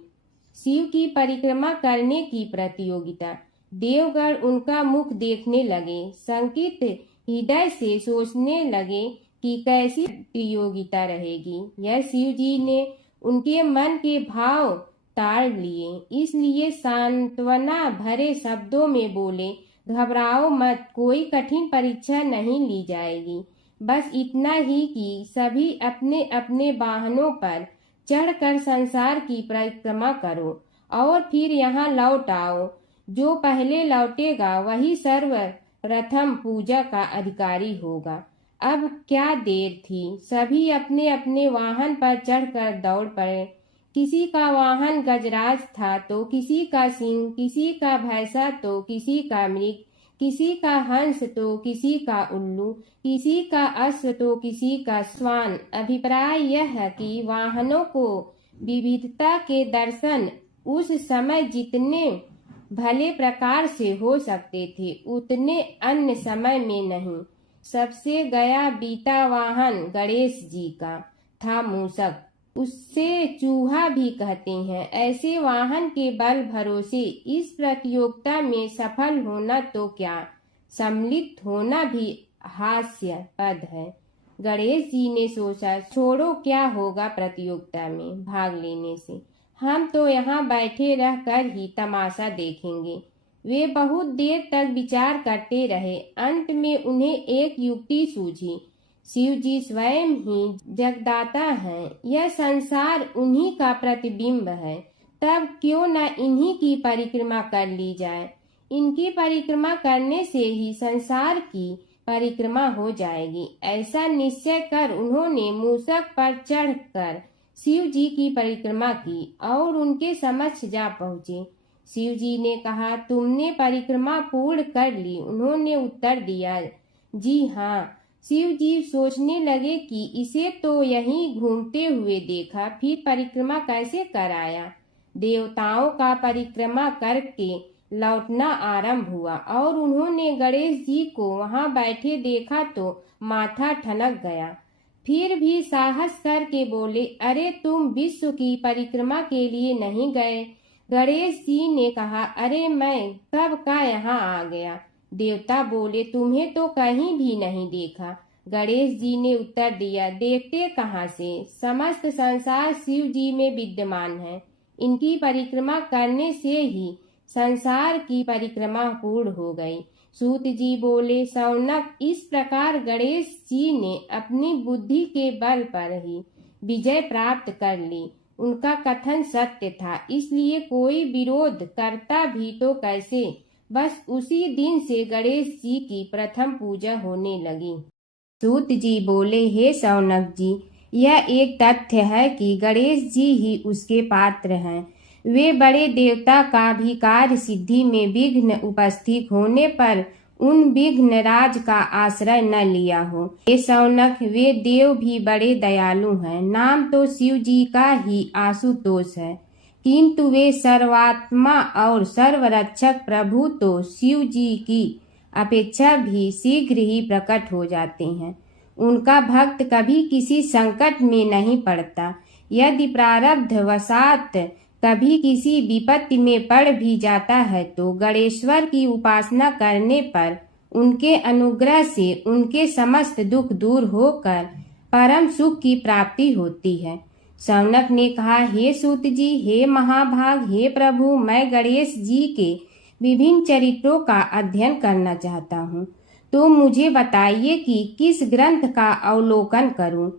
शिव की परिक्रमा करने की प्रतियोगिता। देवगण उनका मुख देखने लगे, शंकित हृदय से सोचने लगे कि कैसी प्रतियोगिता रहेगी। यह शिव जी ने उनके मन के भाव ताड़ लिए, इसलिए सांत्वना भरे शब्दों में बोले, घबराओ मत, कोई कठिन परीक्षा नहीं ली जाएगी। बस इतना ही कि सभी अपने अपने वाहनों पर चढ़कर संसार की परिक्रमा करो और फिर यहाँ लौट आओ। जो पहले लौटेगा वही सर्वप्रथम पूजा का अधिकारी होगा। अब क्या देर थी, सभी अपने अपने वाहन पर चढ़कर दौड़ पड़े। किसी का वाहन गजराज था तो किसी का सिंह, किसी का भैंसा तो किसी का मृग, किसी का हंस तो किसी का उल्लू, किसी का अश्व तो किसी का श्वान। अभिप्राय यह है कि वाहनों को विविधता के दर्शन उस समय जितने भले प्रकार से हो सकते थे उतने अन्य समय में नहीं। सबसे गया बीता वाहन गणेश जी का था मूषक, उससे चूहा भी कहते हैं। ऐसे वाहन के बल भरोसे इस प्रतियोगिता में सफल होना तो क्या, सम्मिलित होना भी हास्यास्पद है। गणेश जी ने सोचा, छोड़ो, क्या होगा प्रतियोगिता में भाग लेने से, हम तो यहाँ बैठे रहकर ही तमाशा देखेंगे। वे बहुत देर तक विचार करते रहे। अंत में उन्हें एक युक्ति सूझी। शिव जी स्वयं ही जगदाता हैं, यह संसार उन्हीं का प्रतिबिंब है, तब क्यों न इन्हीं की परिक्रमा कर ली जाए। इनकी परिक्रमा करने से ही संसार की परिक्रमा हो जाएगी। ऐसा निश्चय कर उन्होंने मूषक पर चढ़कर शिव जी की परिक्रमा की और उनके समक्ष जा पहुँचे। शिव जी ने कहा, तुमने परिक्रमा पूर्ण कर ली? उन्होंने उत्तर दिया, जी हाँ। शिव जी सोचने लगे कि इसे तो यहीं घूमते हुए देखा, फिर परिक्रमा कैसे कराया। देवताओं का परिक्रमा करके लौटना आरंभ हुआ और उन्होंने गणेश जी को वहां बैठे देखा तो माथा ठनक गया। फिर भी साहस करके बोले, अरे तुम विश्व की परिक्रमा के लिए नहीं गए? गणेश जी ने कहा, अरे मैं कब का यहाँ आ गया। देवता बोले, तुम्हें तो कहीं भी नहीं देखा। गणेश जी ने उत्तर दिया, देखते कहाँ से, समस्त संसार शिव जी में विद्यमान है। इनकी परिक्रमा करने से ही संसार की परिक्रमा पूर्ण हो गई। सूत जी बोले, शौनक, इस प्रकार गणेश जी ने अपनी बुद्धि के बल पर ही विजय प्राप्त कर ली। उनका कथन सत्य था, इसलिए कोई विरोध करता भी तो कैसे। बस उसी दिन से गणेश जी की प्रथम पूजा होने लगी। सूत जी बोले, हे शौनक जी, यह एक तथ्य है कि गणेश जी ही उसके पात्र हैं। वे बड़े देवता का भी कार्य सिद्धि में विघ्न उपस्थित होने पर उन विघ्न राज का आश्रय न लिया हो। हे शौनक, वे देव भी बड़े दयालु हैं। नाम तो शिव जी का ही आशुतोष है, किंतु वे सर्वात्मा और सर्वरक्षक प्रभु तो शिव जी की अपेक्षा भी शीघ्र ही प्रकट हो जाते हैं। उनका भक्त कभी किसी संकट में नहीं पड़ता। यदि प्रारब्ध वशात कभी किसी विपत्ति में पड़ भी जाता है तो गणेश्वर की उपासना करने पर उनके अनुग्रह से उनके समस्त दुख दूर होकर परम सुख की प्राप्ति होती है। शौनक ने कहा, हे सूत जी, हे महाभाग, हे प्रभु, मैं गणेश जी के विभिन्न चरित्रों का अध्ययन करना चाहता हूँ, तो मुझे बताइए कि किस ग्रंथ का अवलोकन करूं।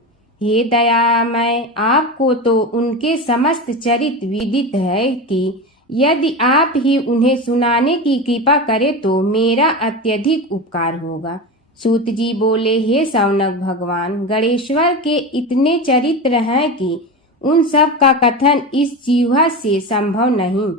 हे दयामय, आपको तो उनके समस्त चरित्र विदित है कि यदि आप ही उन्हें सुनाने की कृपा करें तो मेरा अत्यधिक उपकार होगा। सूत जी बोले, हे शौनक भगवान, गणेश्वर के इतने चरित्र हैं कि उन सब का कथन इस जीवा से संभव नहीं,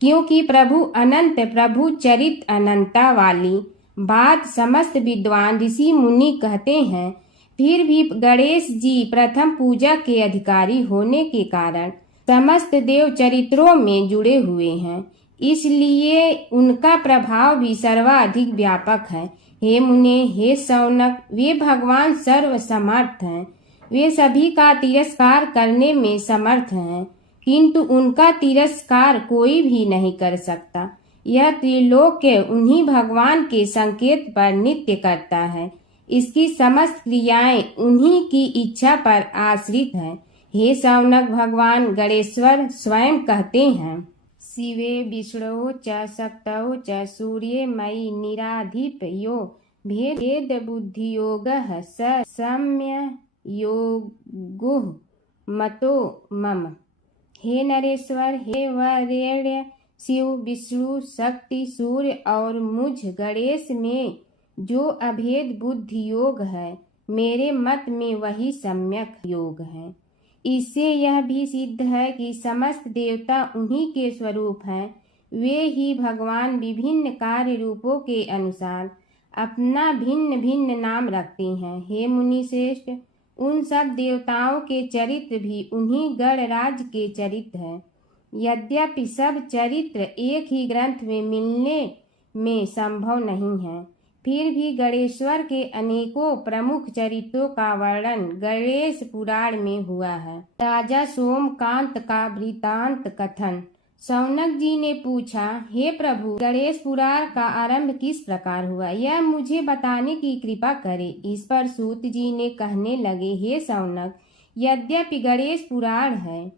क्योंकि प्रभु अनंत, प्रभु चरित्र अनंता वाली बात समस्त विद्वान ऋषि मुनि कहते हैं। फिर भी गणेश जी प्रथम पूजा के अधिकारी होने के कारण समस्त देव चरित्रों में जुड़े हुए हैं, इसलिए उनका प्रभाव भी सर्वाधिक व्यापक है। हे मुने, हे शौनक, वे भगवान सर्व समर्थ हैं। वे सभी का तिरस्कार करने में समर्थ हैं, किंतु उनका तिरस्कार कोई भी नहीं कर सकता। यह त्रिलोक्य उन्हीं भगवान के संकेत पर नित्य करता है। इसकी समस्त क्रियाएं उन्हीं की इच्छा पर आश्रित हैं। हे शौनक भगवान गणेश्वर स्वयं कहते हैं, शिवे विष्णु च शक्तौ च सूर्ये मयि निराधिप यो भेद बुद्धि योग स सम्य योगो मतो मम। हे नरेश्वर, हे वरेण्य, शिव, विष्णु, शक्ति, सूर्य और मुझ गणेश में जो अभेद बुद्धि योग है, मेरे मत में वही सम्यक योग है। इससे यह भी सिद्ध है कि समस्त देवता उन्हीं के स्वरूप हैं। वे ही भगवान विभिन्न कार्य रूपों के अनुसार अपना भिन्न भिन्न नाम रखते हैं। हे मुनि श्रेष्ठ, उन सब देवताओं के चरित्र भी उन्हीं गणराज के चरित्र हैं। यद्यपि सब चरित्र एक ही ग्रंथ में मिलने में संभव नहीं है, फिर भी गणेश्वर के अनेकों प्रमुख चरित्रों का वर्णन गणेश पुराण में हुआ है। राजा सोमकांत का वृतांत कथन। शौनक जी ने पूछा, हे प्रभु, गणेश पुराण का आरंभ किस प्रकार हुआ, यह मुझे बताने की कृपा करे। इस पर सूत जी ने कहने लगे, हे शौनक, यद्यपि गणेश पुराण है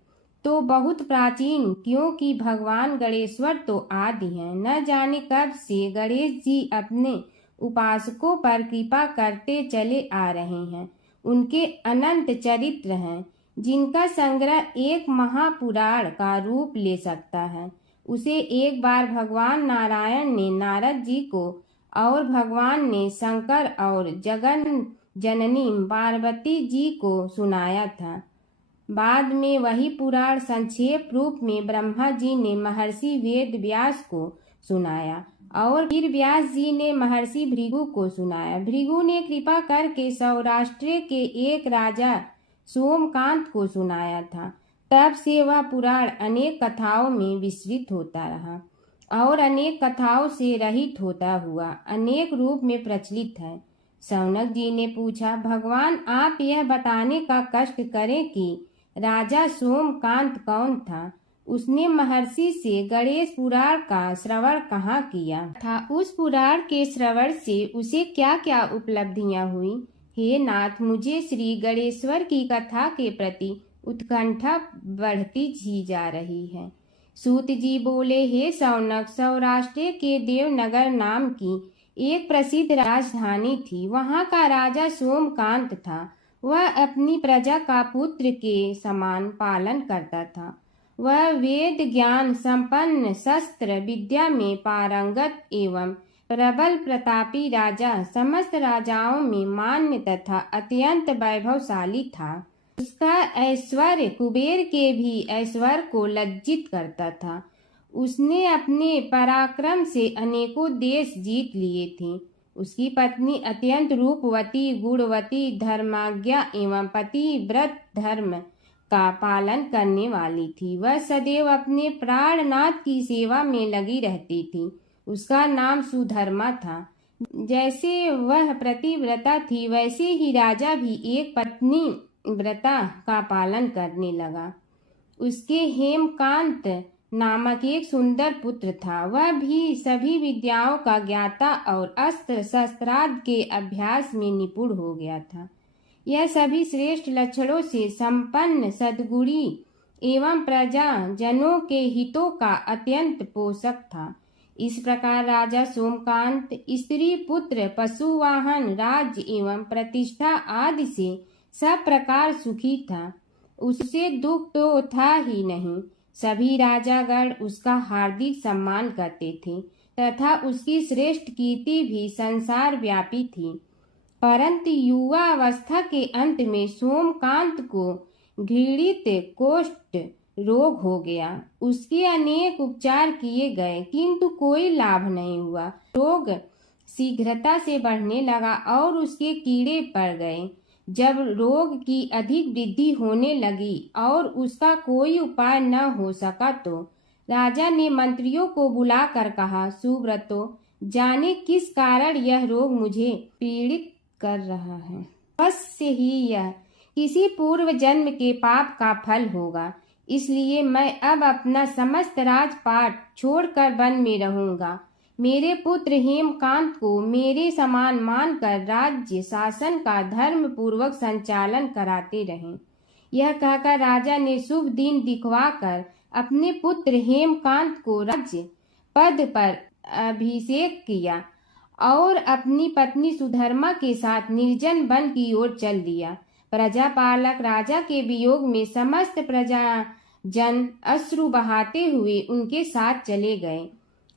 तो बहुत प्राचीन, क्योंकि भगवान गणेश्वर तो आदि हैं। न जाने कब से गणेश जी अपने उपासकों पर कृपा करते चले आ रहे हैं। उनके अनंत चरित्र हैं, जिनका संग्रह एक महापुराण का रूप ले सकता है। उसे एक बार भगवान नारायण ने नारद जी को और भगवान ने शंकर और जगन जननी पार्वती जी को सुनाया था। बाद में वही पुराण संक्षेप रूप में ब्रह्मा जी ने महर्षि वेद व्यास को सुनाया और फिर व्यास जी ने महर्षि भृगु को सुनाया। भृगु ने कृपा करके सौराष्ट्र के एक राजा सोमकांत को सुनाया था। तब से वह पुराण अनेक कथाओं में विस्तृत होता रहा और अनेक कथाओं से रहित होता हुआ अनेक रूप में प्रचलित है। शौनक जी ने पूछा, भगवान आप यह बताने का कष्ट करें कि राजा सोमकांत कौन था? उसने महर्षि से गणेश पुराण का श्रवण कहाँ किया था? उस पुराण के श्रवण से उसे क्या क्या उपलब्धियां हुई? हे नाथ, मुझे श्री गणेश्वर की कथा के प्रति उत्कंठा बढ़ती ही जा रही है। सूत जी बोले, हे शौनक, सौराष्ट्र के देवनगर नाम की एक प्रसिद्ध राजधानी थी। वहाँ का राजा सोमकांत था। वह अपनी प्रजा का पुत्र के समान पालन करता था। वह वेद ज्ञान संपन्न, शस्त्र विद्या में पारंगत एवं प्रबल प्रतापी राजा, समस्त राजाओं में मान्य तथा अत्यंत वैभवशाली था। उसका ऐश्वर्य कुबेर के भी ऐश्वर्य को लज्जित करता था। उसने अपने पराक्रम से अनेकों देश जीत लिए थे। उसकी पत्नी अत्यंत रूपवती, गुणवती, धर्माज्ञा एवं पतिव्रत धर्म का पालन करने वाली थी। वह सदैव अपने प्राणनाथ की सेवा में लगी रहती थी। उसका नाम सुधर्मा था। जैसे वह प्रतिव्रता थी, वैसे ही राजा भी एक पत्नी व्रता का पालन करने लगा। उसके हेमकांत नामक एक सुंदर पुत्र था। वह भी सभी विद्याओं का ज्ञाता और अस्त्र शस्त्रादि के अभ्यास में निपुण हो गया था। यह सभी श्रेष्ठ लक्षणों से संपन्न, सद्गुणी एवं प्रजा जनों के हितों का अत्यंत पोषक था। इस प्रकार राजा सोमकांत स्त्री, पुत्र, पशु, वाहन, राज्य एवं प्रतिष्ठा आदि से सब प्रकार सुखी था। उससे दुख तो था ही नहीं। सभी राजागण उसका हार्दिक सम्मान करते थे तथा उसकी श्रेष्ठ कीर्ति भी संसार व्यापी थी। परंतु युवावस्था के अंत में सोमकांत को घृणित कोष्ठ रोग हो गया। उसके अनेक उपचार किए गए किंतु कोई लाभ नहीं हुआ। रोग शीघ्रता से बढ़ने लगा और उसके कीड़े पड़ गए। जब रोग की अधिक वृद्धि होने लगी और उसका कोई उपाय न हो सका तो राजा ने मंत्रियों को बुलाकर कहा, सुव्रतो, जाने किस कारण यह रोग मुझे पीड़ित कर रहा है। अवश्य ही यह किसी पूर्व जन्म के पाप का फल होगा। इसलिए मैं अब अपना समस्त राजपाट छोड़कर वन में रहूंगा। मेरे पुत्र हेमकांत को मेरे समान मानकर राज्य शासन का धर्म पूर्वक संचालन कराते रहें। यह कहकर राजा ने शुभ दिन दिखवाकर अपने पुत्र हेमकांत को राज्य पद पर अभिषेक किया और अपनी पत्नी सुधर्मा के साथ निर्जन वन की ओर चल दिया। प्रजापालक राजा के वियोग में समस्त प्रजा जन अश्रु बहाते हुए उनके साथ चले गए।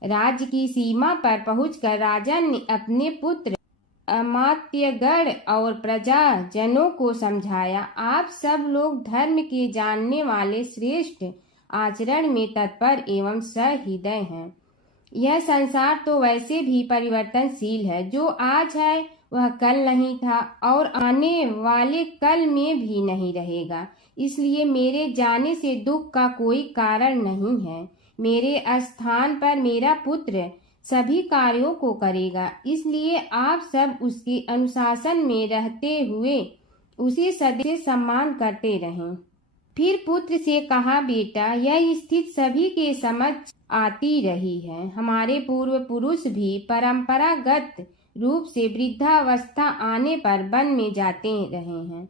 राज्य की सीमा पर पहुंचकर राजा ने अपने पुत्र अमात्यगण और प्रजा जनों को समझाया, आप सब लोग धर्म के जानने वाले, श्रेष्ठ आचरण में तत्पर एवं सहृदय हैं। यह संसार तो वैसे भी परिवर्तनशील है। जो आज है वह कल नहीं था और आने वाले कल में भी नहीं रहेगा। इसलिए मेरे जाने से दुख का कोई कारण नहीं है। मेरे स्थान पर मेरा पुत्र सभी कार्यों को करेगा। इसलिए आप सब उसके अनुशासन में रहते हुए उसे सदैव सम्मान करते रहें। फिर पुत्र से कहा, बेटा, यह स्थिति सभी के समझ आती रही है। हमारे पूर्व पुरुष भी परंपरागत रूप से वृद्धावस्था आने पर वन में जाते रहे हैं।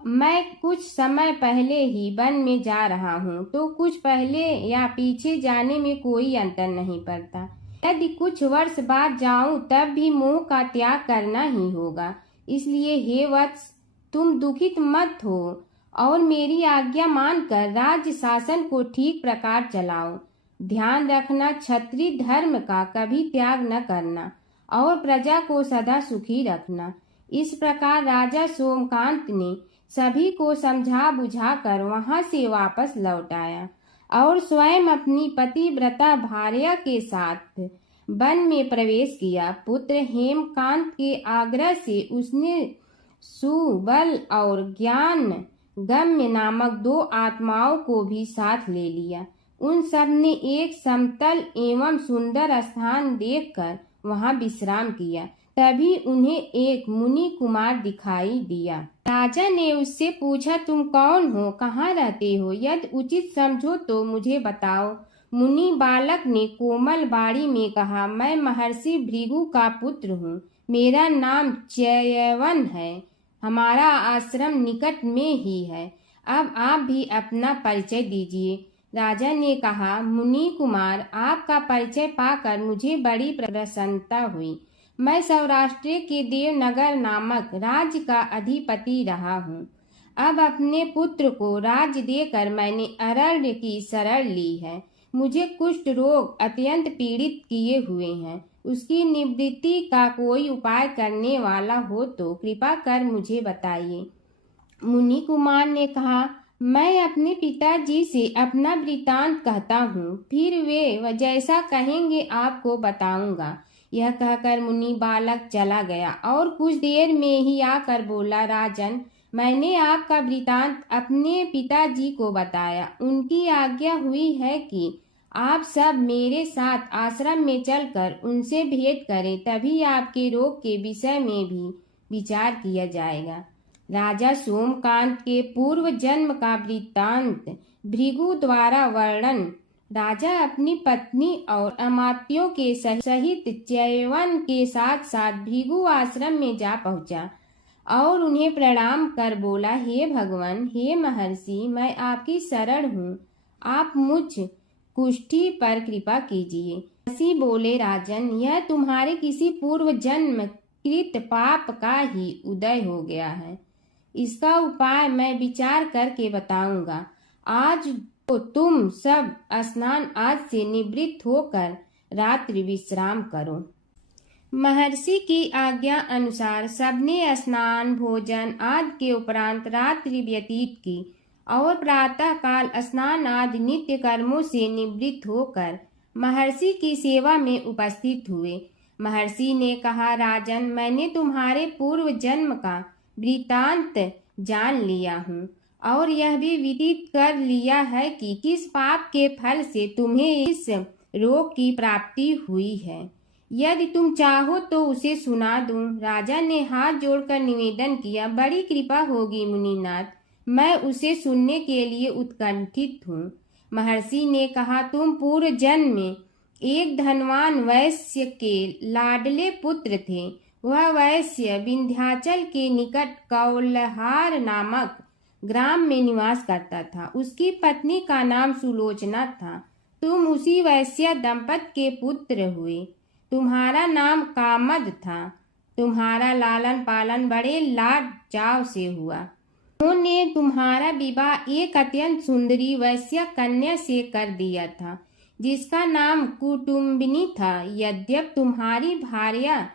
मैं कुछ समय पहले ही वन में जा रहा हूँ, तो कुछ पहले या पीछे जाने में कोई अंतर नहीं पड़ता। यदि कुछ वर्ष बाद जाऊं तब भी मोह का त्याग करना ही होगा। इसलिए हे वत्स, तुम दुखित मत हो और मेरी आज्ञा मानकर राज्य शासन को ठीक प्रकार चलाओ। ध्यान रखना, क्षत्रिय धर्म का कभी त्याग न करना और प्रजा को सदा सुखी रखना। इस प्रकार राजा सोमकांत ने सभी को समझा बुझाकर वहां से वापस लौट आया और स्वयं अपनी पतिव्रता भार्या के साथ वन में प्रवेश किया। पुत्र हेमकांत के आग्रह से उसने सुबल और ज्ञान गम्य नामक 2 आत्माओं को भी साथ ले लिया। उन सब ने एक समतल एवं सुंदर स्थान देखकर वहां विश्राम किया। तभी उन्हें एक मुनि कुमार दिखाई दिया। राजा ने उससे पूछा, तुम कौन हो, कहाँ रहते हो? यदि उचित समझो तो मुझे बताओ। मुनि बालक ने कोमल बाड़ी में कहा, मैं महर्षि भृगु का पुत्र हूँ। मेरा नाम च्यवन है। हमारा आश्रम निकट में ही है। अब आप भी अपना परिचय दीजिए। राजा ने कहा, मुनि कुमार, आपका परिचय पाकर मुझे बड़ी प्रसन्नता हुई। मैं सौराष्ट्र के देवनगर नामक राज्य का अधिपति रहा हूँ। अब अपने पुत्र को राज्य देकर मैंने अरण्य की शरण ली है। मुझे कुष्ठ रोग अत्यंत पीड़ित किए हुए हैं। उसकी निवृत्ति का कोई उपाय करने वाला हो तो कृपा कर मुझे बताइए। मुनि कुमार ने कहा, मैं अपने पिताजी से अपना वृतांत कहता हूँ, फिर वे जैसा कहेंगे आपको बताऊंगा। यह कहकर मुनि बालक चला गया और कुछ देर में ही आकर बोला, राजन, मैंने आपका वृतांत अपने पिताजी को बताया। उनकी आज्ञा हुई है कि आप सब मेरे साथ आश्रम में चलकर उनसे भेंट करें, तभी आपके रोग के विषय में भी विचार किया जाएगा। राजा सोमकांत के पूर्व जन्म का वृत्तांत भृगु द्वारा वर्णन। राजा अपनी पत्नी और अमात्यों के सहित च्यवन के साथ साथ भृगु आश्रम में जा पहुंचा और उन्हें प्रणाम कर बोला, हे भगवान, हे महर्षि, मैं आपकी शरण हूँ। आप मुझ कुष्ठी पर कृपा कीजिए। महर्षि बोले, राजन, यह तुम्हारे किसी पूर्व जन्म कृत पाप का ही उदय हो गया है। इसका उपाय मैं विचार करके बताऊंगा। आज तो तुम सब स्नान आज से निवृत्त होकर रात्रि विश्राम करो। महर्षि की आज्ञा अनुसार सबने स्नान भोजन आदि के उपरांत रात्रि व्यतीत की और प्रातः काल स्नान आदि नित्य कर्मों से निवृत्त होकर महर्षि की सेवा में उपस्थित हुए। महर्षि ने कहा, राजन, मैंने तुम्हारे पूर्व जन्म का वृतांत जान लिया हूँ और यह भी विदित कर लिया है कि किस पाप के फल से तुम्हें इस रोग की प्राप्ति हुई है। यदि तुम चाहो तो उसे सुना दूं। राजा ने हाथ जोड़कर निवेदन किया, बड़ी कृपा होगी मुनिनाथ, मैं उसे सुनने के लिए उत्कंठित हूँ। महर्षि ने कहा, तुम पूर्व जन्म में एक धनवान वैश्य के लाडले पुत्र थे। वह वैश्य विंध्याचल के निकट कौलहार नामक ग्राम में निवास करता था। उसकी पत्नी का नाम सुलोचना था। तुम उसी वैश्य दंपत के पुत्र हुए। तुम्हारा नाम कामद था। तुम्हारा लालन पालन बड़े लाड चाव से हुआ। उन्होंने तुम्हारा विवाह एक अत्यंत सुंदरी वैश्य कन्या से कर दिया था, जिसका नाम कुटुम्बिनी था। यद्यप तुम्हारी भार्या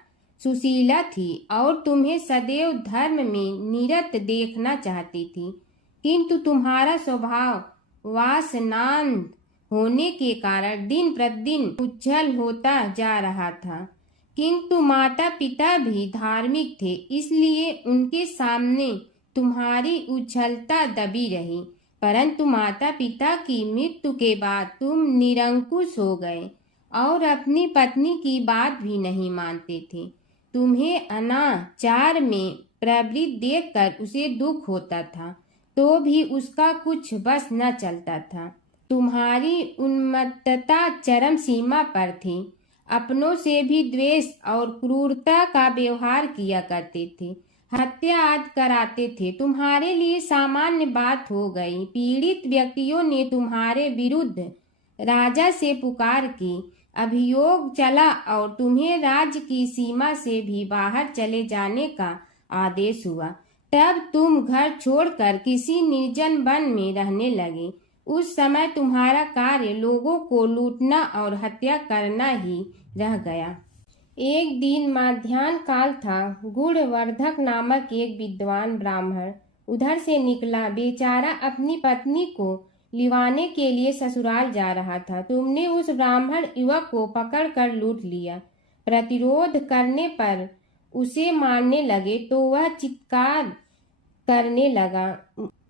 सुशीला थी और तुम्हें सदैव धर्म में निरत देखना चाहती थी, किंतु तुम्हारा स्वभाव वासनांध होने के कारण दिन प्रतिदिन उज्जवल होता जा रहा था। किंतु माता पिता भी धार्मिक थे, इसलिए उनके सामने तुम्हारी उज्ज्वलता दबी रही। परंतु माता पिता की मृत्यु के बाद तुम निरंकुश हो गए और अपनी पत्नी की बात भी नहीं मानते थे। तुम्हें अनाचार में प्रवृत्त देखकर उसे दुख होता था, तो भी उसका कुछ बस न चलता था। तुम्हारी उन्मत्तता चरम सीमा पर थी। अपनों से भी द्वेष और क्रूरता का व्यवहार किया करते थे। हत्या आदि कराते थे। तुम्हारे लिए सामान्य बात हो गई। पीड़ित व्यक्तियों ने तुम्हारे विरुद्ध राजा से पुकार की। अभियोग चला और तुम्हें राज्य की सीमा से भी बाहर चले जाने का आदेश हुआ। तब तुम घर छोड़कर किसी निर्जन वन में रहने लगे। उस समय तुम्हारा कार्य लोगों को लूटना और हत्या करना ही रह गया। एक दिन माध्याह्न काल था। गुणवर्धक नामक एक विद्वान ब्राह्मण उधर से निकला। बेचारा अपनी पत्नी को लिवाने के लिए ससुराल जा रहा था। तुमने उस ब्राह्मण युवक को पकड़कर लूट लिया। प्रतिरोध करने पर उसे मारने लगे तो वह चित्कार करने लगा,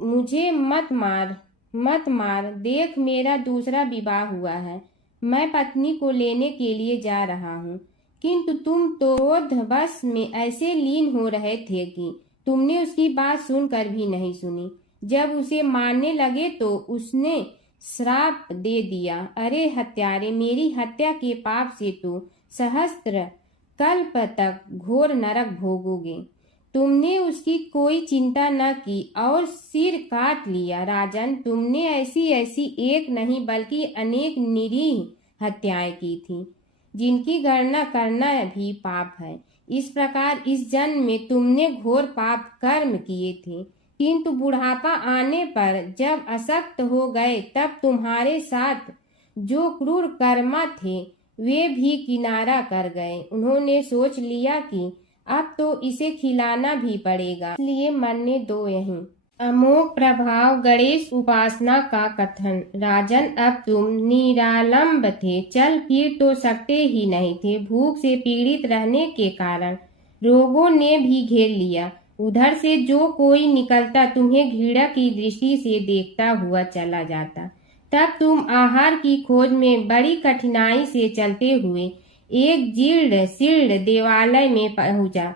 मुझे मत मार, मत मार, देख मेरा दूसरा विवाह हुआ है, मैं पत्नी को लेने के लिए जा रहा हूँ। किंतु तुम तो क्रोधवश में ऐसे लीन हो रहे थे कि तुमने उसकी बात सुनकर भी नहीं सुनी। जब उसे मारने लगे तो उसने श्राप दे दिया, अरे हत्यारे, मेरी हत्या के पाप से तो सहस्त्र कल्प तक घोर नरक भोगोगे। तुमने उसकी कोई चिंता न की और सिर काट लिया। राजन, तुमने ऐसी एक नहीं बल्कि अनेक निरीह हत्याएं की थी, जिनकी गणना करना भी पाप है। इस प्रकार इस जन्म में तुमने घोर पाप कर्म किए थे, किंतु बुढ़ापा आने पर जब अशक्त हो गए तब तुम्हारे साथ जो क्रूर कर्मा थे वे भी किनारा कर गए। उन्होंने सोच लिया कि अब तो इसे खिलाना भी पड़ेगा, इसलिए मरने दो यहीं। अमोघ प्रभाव गणेश उपासना का कथन। राजन, अब तुम निरालंब थे, चल फिर तो सकते ही नहीं थे। भूख से पीड़ित रहने के कारण रोगों ने भी घेर लिया। उधर से जो कोई निकलता तुम्हें घृणा की दृष्टि से देखता हुआ चला जाता। तब तुम आहार की खोज में बड़ी कठिनाई से चलते हुए एक जीर्ण शीर्ण देवालय में पहुंचा।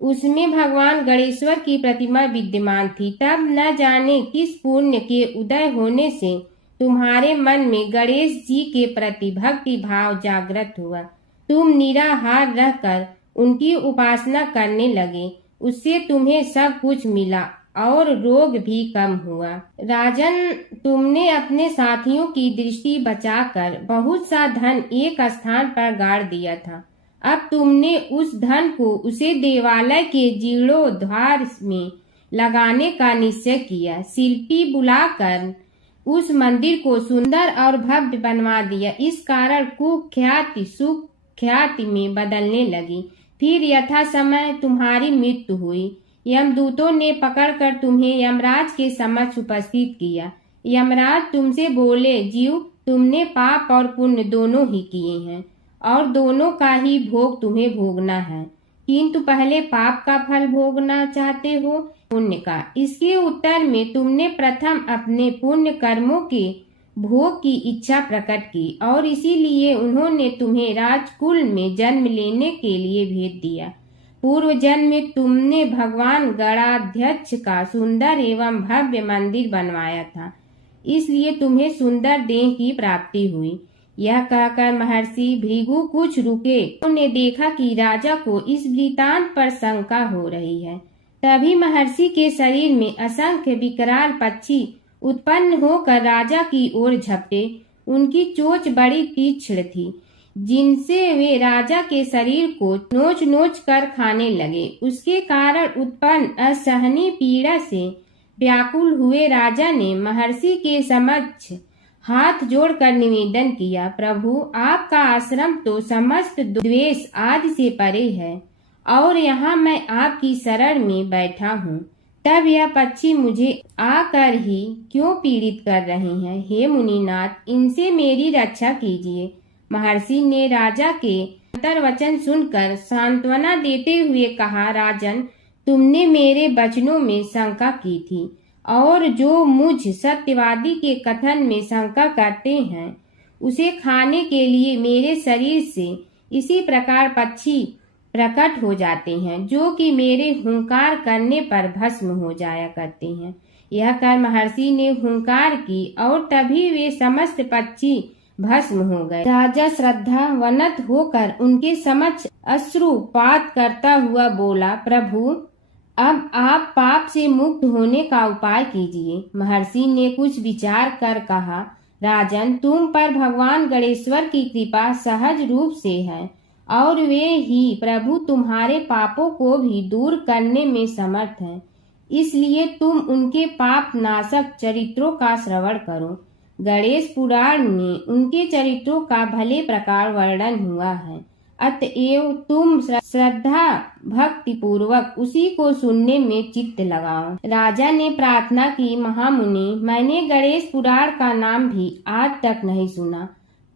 उसमें भगवान गणेश्वर की प्रतिमा विद्यमान थी। तब न जाने किस पुण्य के उदय होने से तुम्हारे मन में गणेश जी के प्रति भक्ति भाव जागृत हुआ। तुम निराहार रहकर उनकी उपासना करने लगे। उससे तुम्हें सब कुछ मिला और रोग भी कम हुआ। राजन, तुमने अपने साथियों की दृष्टि बचाकर बहुत सा धन एक स्थान पर गाड़ दिया था। अब तुमने उस धन को उसे देवालय के जीर्णोद्धार में लगाने का निश्चय किया। शिल्पी बुलाकर उस मंदिर को सुंदर और भव्य बनवा दिया। इस कारण कुख्याति सुख्याति में बदलने लगी। फिर यथा समय तुम्हारी मृत्यु हुई। यमदूतों ने पकड़कर तुम्हें यमराज के समक्ष उपस्थित किया। यमराज तुमसे बोले, जीव, तुमने पाप और पुण्य दोनों ही किए हैं और दोनों का ही भोग तुम्हें भोगना है, किंतु पहले पाप का फल भोगना चाहते हो पुण्य का। इसके उत्तर में तुमने प्रथम अपने पुण्य कर्मों के भोग की इच्छा प्रकट की और इसीलिए उन्होंने तुम्हें राजकुल में जन्म लेने के लिए भेज दिया। पूर्व जन्म में तुमने भगवान गणाध्यक्ष का सुंदर एवं भव्य मंदिर बनवाया था, इसलिए तुम्हें सुंदर देह की प्राप्ति हुई। यह कहकर महर्षि भृगु कुछ रुके। उन्होंने देखा कि राजा को इस वृतांत पर शंका हो रही है। तभी महर्षि के शरीर में असंख्य विकराल पक्षी उत्पन्न होकर राजा की ओर झपटे। उनकी चोंच बड़ी तीक्ष्ण थी, जिनसे वे राजा के शरीर को नोच नोच कर खाने लगे। उसके कारण उत्पन्न असहनीय पीड़ा से व्याकुल हुए राजा ने महर्षि के समक्ष हाथ जोड़कर निवेदन किया, प्रभु, आपका आश्रम तो समस्त द्वेष आदि से परे है और यहाँ मैं आपकी शरण में बैठा हूँ। तब यह पक्षी मुझे आकर ही क्यों पीड़ित कर रहे हैं? हे मुनिनाथ, इनसे मेरी रक्षा कीजिए। महर्षि ने राजा के अंतर्वचन सुनकर सांत्वना देते हुए कहा, राजन, तुमने मेरे वचनों में शंका की थी और जो मुझ सत्यवादी के कथन में शंका करते हैं उसे खाने के लिए मेरे शरीर से इसी प्रकार पक्षी प्रकट हो जाते हैं, जो कि मेरे हुंकार करने पर भस्म हो जाया करते हैं। यह कर महर्षि ने हुंकार की और तभी वे समस्त पक्षी भस्म हो गए। राजा श्रद्धावनत होकर उनके समक्ष अश्रुपात करता हुआ बोला, प्रभु, अब आप पाप से मुक्त होने का उपाय कीजिए। महर्षि ने कुछ विचार कर कहा, राजन, तुम पर भगवान गणेश्वर की कृपा सहज रूप से है और वे ही प्रभु तुम्हारे पापों को भी दूर करने में समर्थ हैं। इसलिए तुम उनके पाप नाशक चरित्रों का श्रवण करो। गणेश पुराण में उनके चरित्रों का भले प्रकार वर्णन हुआ है। अतएव तुम श्रद्धा भक्ति पूर्वक उसी को सुनने में चित्त लगाओ। राजा ने प्रार्थना की, महामुनि, मैंने गणेश पुराण का नाम भी आज तक नहीं सुना,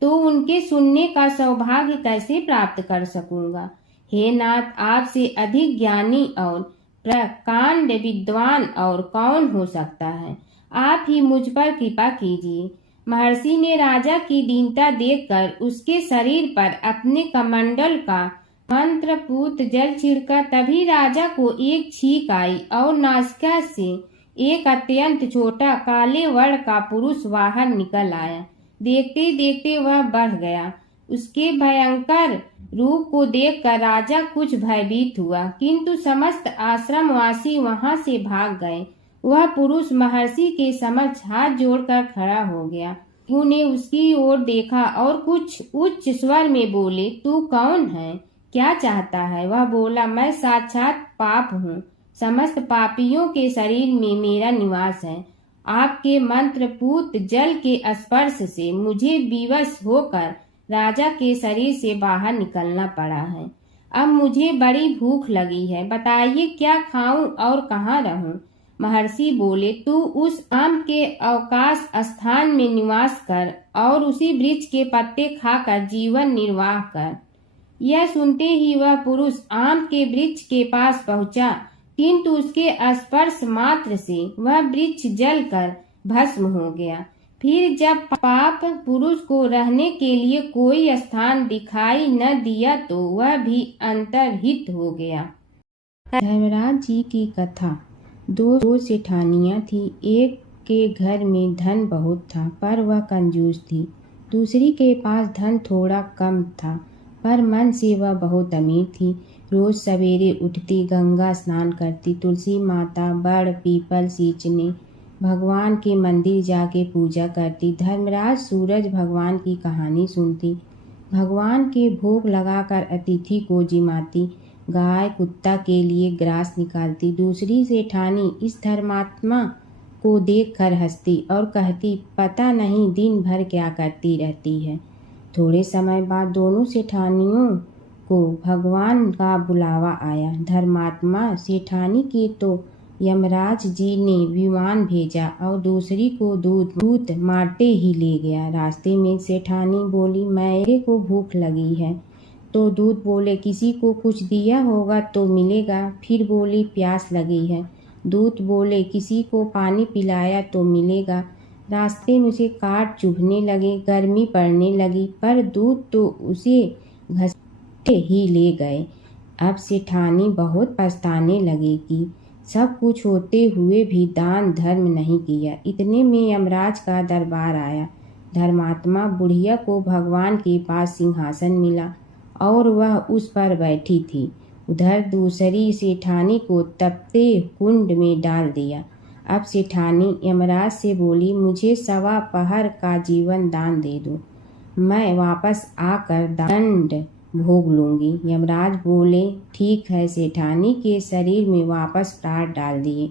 तो उनके सुनने का सौभाग्य कैसे प्राप्त कर सकूंगा। हे नाथ, आपसे अधिक ज्ञानी और प्रकांड विद्वान और कौन हो सकता है। आप ही मुझ पर कृपा कीजिए। महर्षि ने राजा की दीनता देखकर उसके शरीर पर अपने कमंडल का मंत्रपूत जल छिड़का। तभी राजा को एक छींक आई और नासिका से एक अत्यंत छोटा काले वर्ण का पुरुष बाहर निकल आया। देखते देखते वह बढ़ गया। उसके भयंकर रूप को देखकर राजा कुछ भयभीत हुआ, किंतु समस्त आश्रमवासी वहां से भाग गए। वह पुरुष महर्षि के समक्ष हाथ जोड़कर खड़ा हो गया। उन्हें उसकी ओर देखा और कुछ उच्च स्वर में बोले, तू कौन है, क्या चाहता है। वह बोला, मैं साक्षात पाप हूँ, समस्त पापियों के शरीर में मेरा निवास है। आपके मंत्रपूत जल के स्पर्श से मुझे विवश होकर राजा के शरीर से बाहर निकलना पड़ा है। अब मुझे बड़ी भूख लगी है, बताइए क्या खाऊं और कहाँ रहूं। महर्षि बोले, तू उस आम के अवकाश स्थान में निवास कर और उसी वृक्ष के पत्ते खाकर जीवन निर्वाह कर। यह सुनते ही वह पुरुष आम के वृक्ष के पास पहुंचा, किंतु उसके स्पर्श मात्र से वह वृक्ष जलकर भस्म हो गया। फिर जब पाप पुरुष को रहने के लिए कोई स्थान दिखाई न दिया तो वह भी अंतर्हित हो गया। धर्मराज जी की कथा। दो सेठानियां थी। एक के घर में धन बहुत था पर वह कंजूस थी। दूसरी के पास धन थोड़ा कम था पर मन से वह बहुत अमीर थी। रोज सवेरे उठती, गंगा स्नान करती, तुलसी माता, बड़, पीपल सींचने, भगवान के मंदिर जाके पूजा करती। धर्मराज सूरज भगवान की कहानी सुनती, भगवान के भोग लगाकर अतिथि को जिमाती, गाय कुत्ता के लिए ग्रास निकालती। दूसरी सेठानी इस धर्मात्मा को देखकर हंसती और कहती, पता नहीं दिन भर क्या करती रहती है। थोड़े समय बाद दोनों सेठानियों को भगवान का बुलावा आया। धर्मात्मा सेठानी के तो यमराज जी ने विमान भेजा और दूसरी को दूत मारते ही ले गया। रास्ते में सेठानी बोली, मेरे को भूख लगी है। तो दूत बोले, किसी को कुछ दिया होगा तो मिलेगा। फिर बोली, प्यास लगी है। दूत बोले, किसी को पानी पिलाया तो मिलेगा। रास्ते में उसे काट चुभने लगे, गर्मी पड़ने लगी, पर दूत तो उसे घसीटे ही ले गए। अब सेठानी बहुत पछताने लगी कि सब कुछ होते हुए भी दान धर्म नहीं किया। इतने में यमराज का दरबार आया। धर्मात्मा बुढ़िया को भगवान के पास सिंहासन मिला और वह उस पर बैठी थी। उधर दूसरी सेठानी को तपते कुंड में डाल दिया। अब सेठानी यमराज से बोली, मुझे 1.25 पहर का जीवन दान दे दो, मैं वापस आकर दंड भोग लूंगी। यमराज बोले, ठीक है। सेठानी के शरीर में वापस प्राण डाल दिए।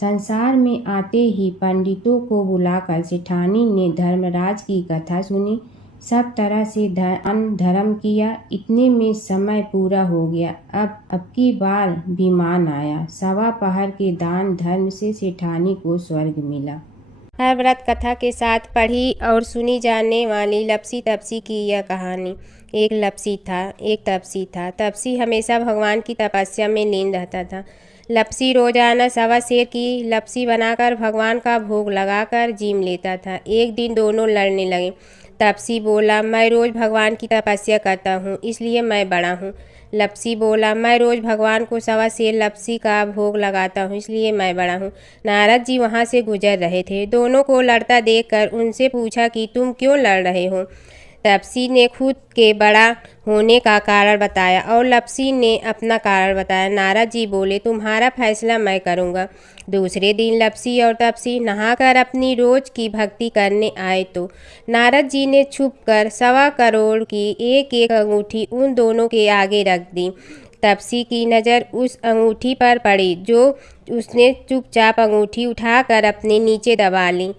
संसार में आते ही पंडितों को बुलाकर सेठानी ने धर्मराज की कथा सुनी, सब तरह से धर्म किया। इतने में समय पूरा हो गया। अब की बार विमान आया। 1.25 पहर के दान धर्म से सेठानी को स्वर्ग मिला। हर व्रत कथा के साथ पढ़ी और सुनी जाने वाली लपसी तपसी की यह कहानी। एक लपसी था, एक तपसी था। तपसी हमेशा भगवान की तपस्या में लीन रहता था। लपसी रोजाना 1.25 सेर की लपसी बनाकर भगवान का भोग लगाकर जीम लेता था। एक दिन दोनों लड़ने लगे। तपसी बोला, मैं रोज भगवान की तपस्या करता हूँ इसलिए मैं बड़ा हूँ। लपसी बोला, मैं रोज भगवान को 1.25 सेर लपसी का भोग लगाता हूँ इसलिए मैं बड़ा हूँ। नारद जी वहाँ से गुजर रहे थे। दोनों को लड़ता देखकर उनसे पूछा कि तुम क्यों लड़ रहे हो। तपसी ने खुद के बड़ा होने का कारण बताया और लपसी ने अपना कारण बताया। नारद जी बोले, तुम्हारा फैसला मैं करूँगा। दूसरे दिन लपसी और तपसी नहाकर अपनी रोज की भक्ति करने आए तो नारद जी ने छुपकर 1.25 करोड़ की एक अंगूठी उन दोनों के आगे रख दी। तपसी की नज़र उस अंगूठी पर पड़ी जो उसने चुपचाप अंगूठी उठाकर अपने नीचे दबा ली।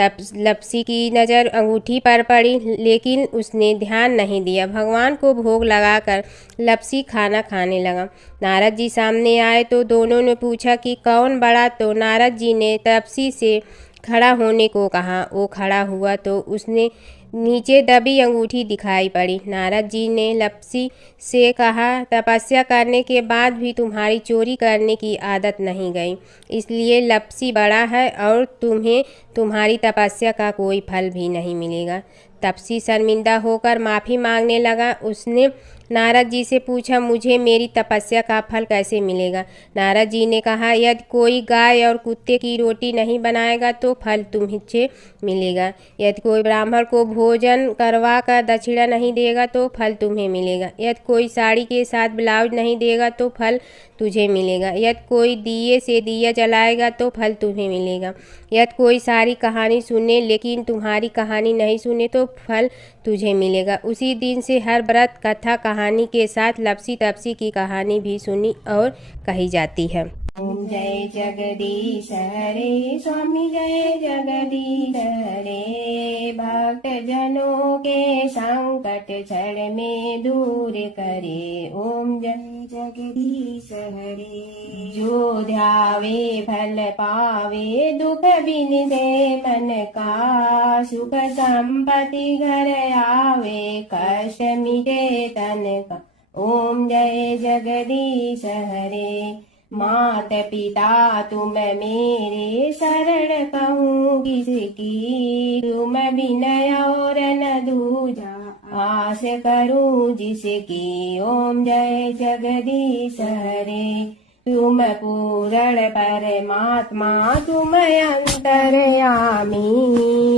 तब लपसी की नज़र अंगूठी पर पड़ी, लेकिन उसने ध्यान नहीं दिया। भगवान को भोग लगाकर लपसी खाना खाने लगा। नारद जी सामने आए तो दोनों ने पूछा कि कौन बड़ा, तो नारद जी ने लपसी से खड़ा होने को कहा। वो खड़ा हुआ तो उसने नीचे दबी अंगूठी दिखाई पड़ी। नारद जी ने लपसी से कहा, तपस्या करने के बाद भी तुम्हारी चोरी करने की आदत नहीं गई, इसलिए लपसी बड़ा है और तुम्हें तुम्हारी तपस्या का कोई फल भी नहीं मिलेगा। तपसी शर्मिंदा होकर माफ़ी मांगने लगा। उसने नारद जी से पूछा, मुझे मेरी तपस्या का फल कैसे मिलेगा? नारद जी ने कहा, यदि कोई गाय और कुत्ते की रोटी नहीं बनाएगा तो फल तुम्हें मिलेगा। यदि कोई ब्राह्मण को भोजन करवा कर दक्षिणा नहीं देगा तो फल तुम्हें मिलेगा। यदि कोई साड़ी के साथ ब्लाउज नहीं देगा तो फल तुझे मिलेगा। यदि कोई दिए से दिया जलाएगा तो फल तुम्हें मिलेगा। यदि कोई सारी कहानी सुने लेकिन तुम्हारी कहानी नहीं सुने तो फल तुझे मिलेगा। उसी दिन से हर व्रत कथा कहानी के साथ लपसी तपसी की कहानी भी सुनी और कही जाती है। ओम जय जगदीश हरे स्वामी जय जगदीश हरे, भक्त जनों के संकट क्षण में दूर करे। ओम जय जगदीश हरे, जो ध्यावे फल पावे, दुख बिन दे मन का, सुख संपत्ति घर आवे, कष्ट मिटे तन का। ओम जय जगदीश हरे, मात पिता तुम मेरे, शरण कहूँ किसकी, तुम विनय और न दूजा, आस करूँ जिसकी। ओम जय जगदीश हरे, तुम पूर्ण परमात्मा, तुम अंतर्यामी,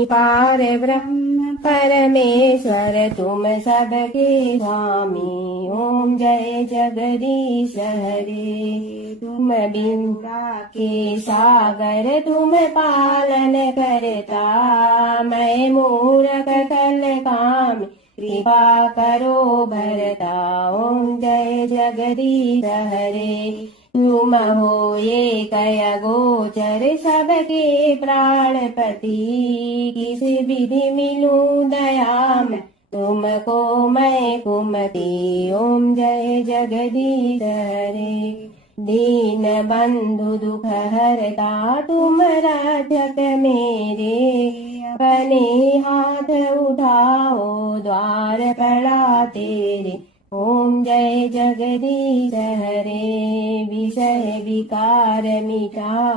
पार ब्रह्म परमेश्वर, तुम सबके स्वामी। ओम जय जगदीश हरे, तुम बिंदा के सागर, तुम पालन करता, मैं मूरख कल काम, कृपा करो भरता। ओम जय जगदीश हरे, तुम हो ये कय गोचर, सबके प्राणपति, किस विधि मिलूं दया में, तुमको मैं कुमति। ओम जय जगदीश हरे, दीन बंधु दुख हरता, तुम रक्षक मेरे, अपने हाथ उठाओ, द्वार पड़ा तेरे। ओम जय जगदीश हरे, विषय विकार मिटा,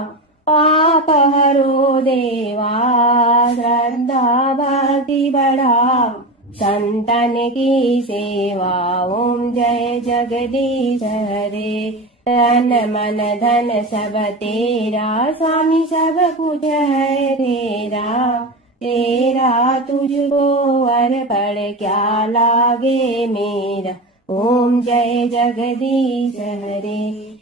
पाप हरो देवा, श्रद्धा भक्ति बढ़ाओ, संतन की सेवा। ओम जय जगदीश हरे, तन मन धन सब तेरा, स्वामी सब कुछ है तेरा, तेरा तुझको अर्पण क्या लागे मेरा। ओम जय जगदीश हरे,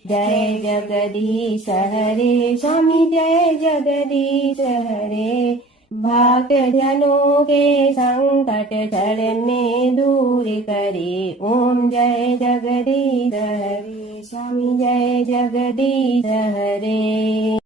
जय जगदीश हरे, स्वामी जय जगदीश हरे, भक्त जनों के संकट क्षण में दूर करे। ओम जय जगदीश हरे, स्वामी जय जगदीश हरे।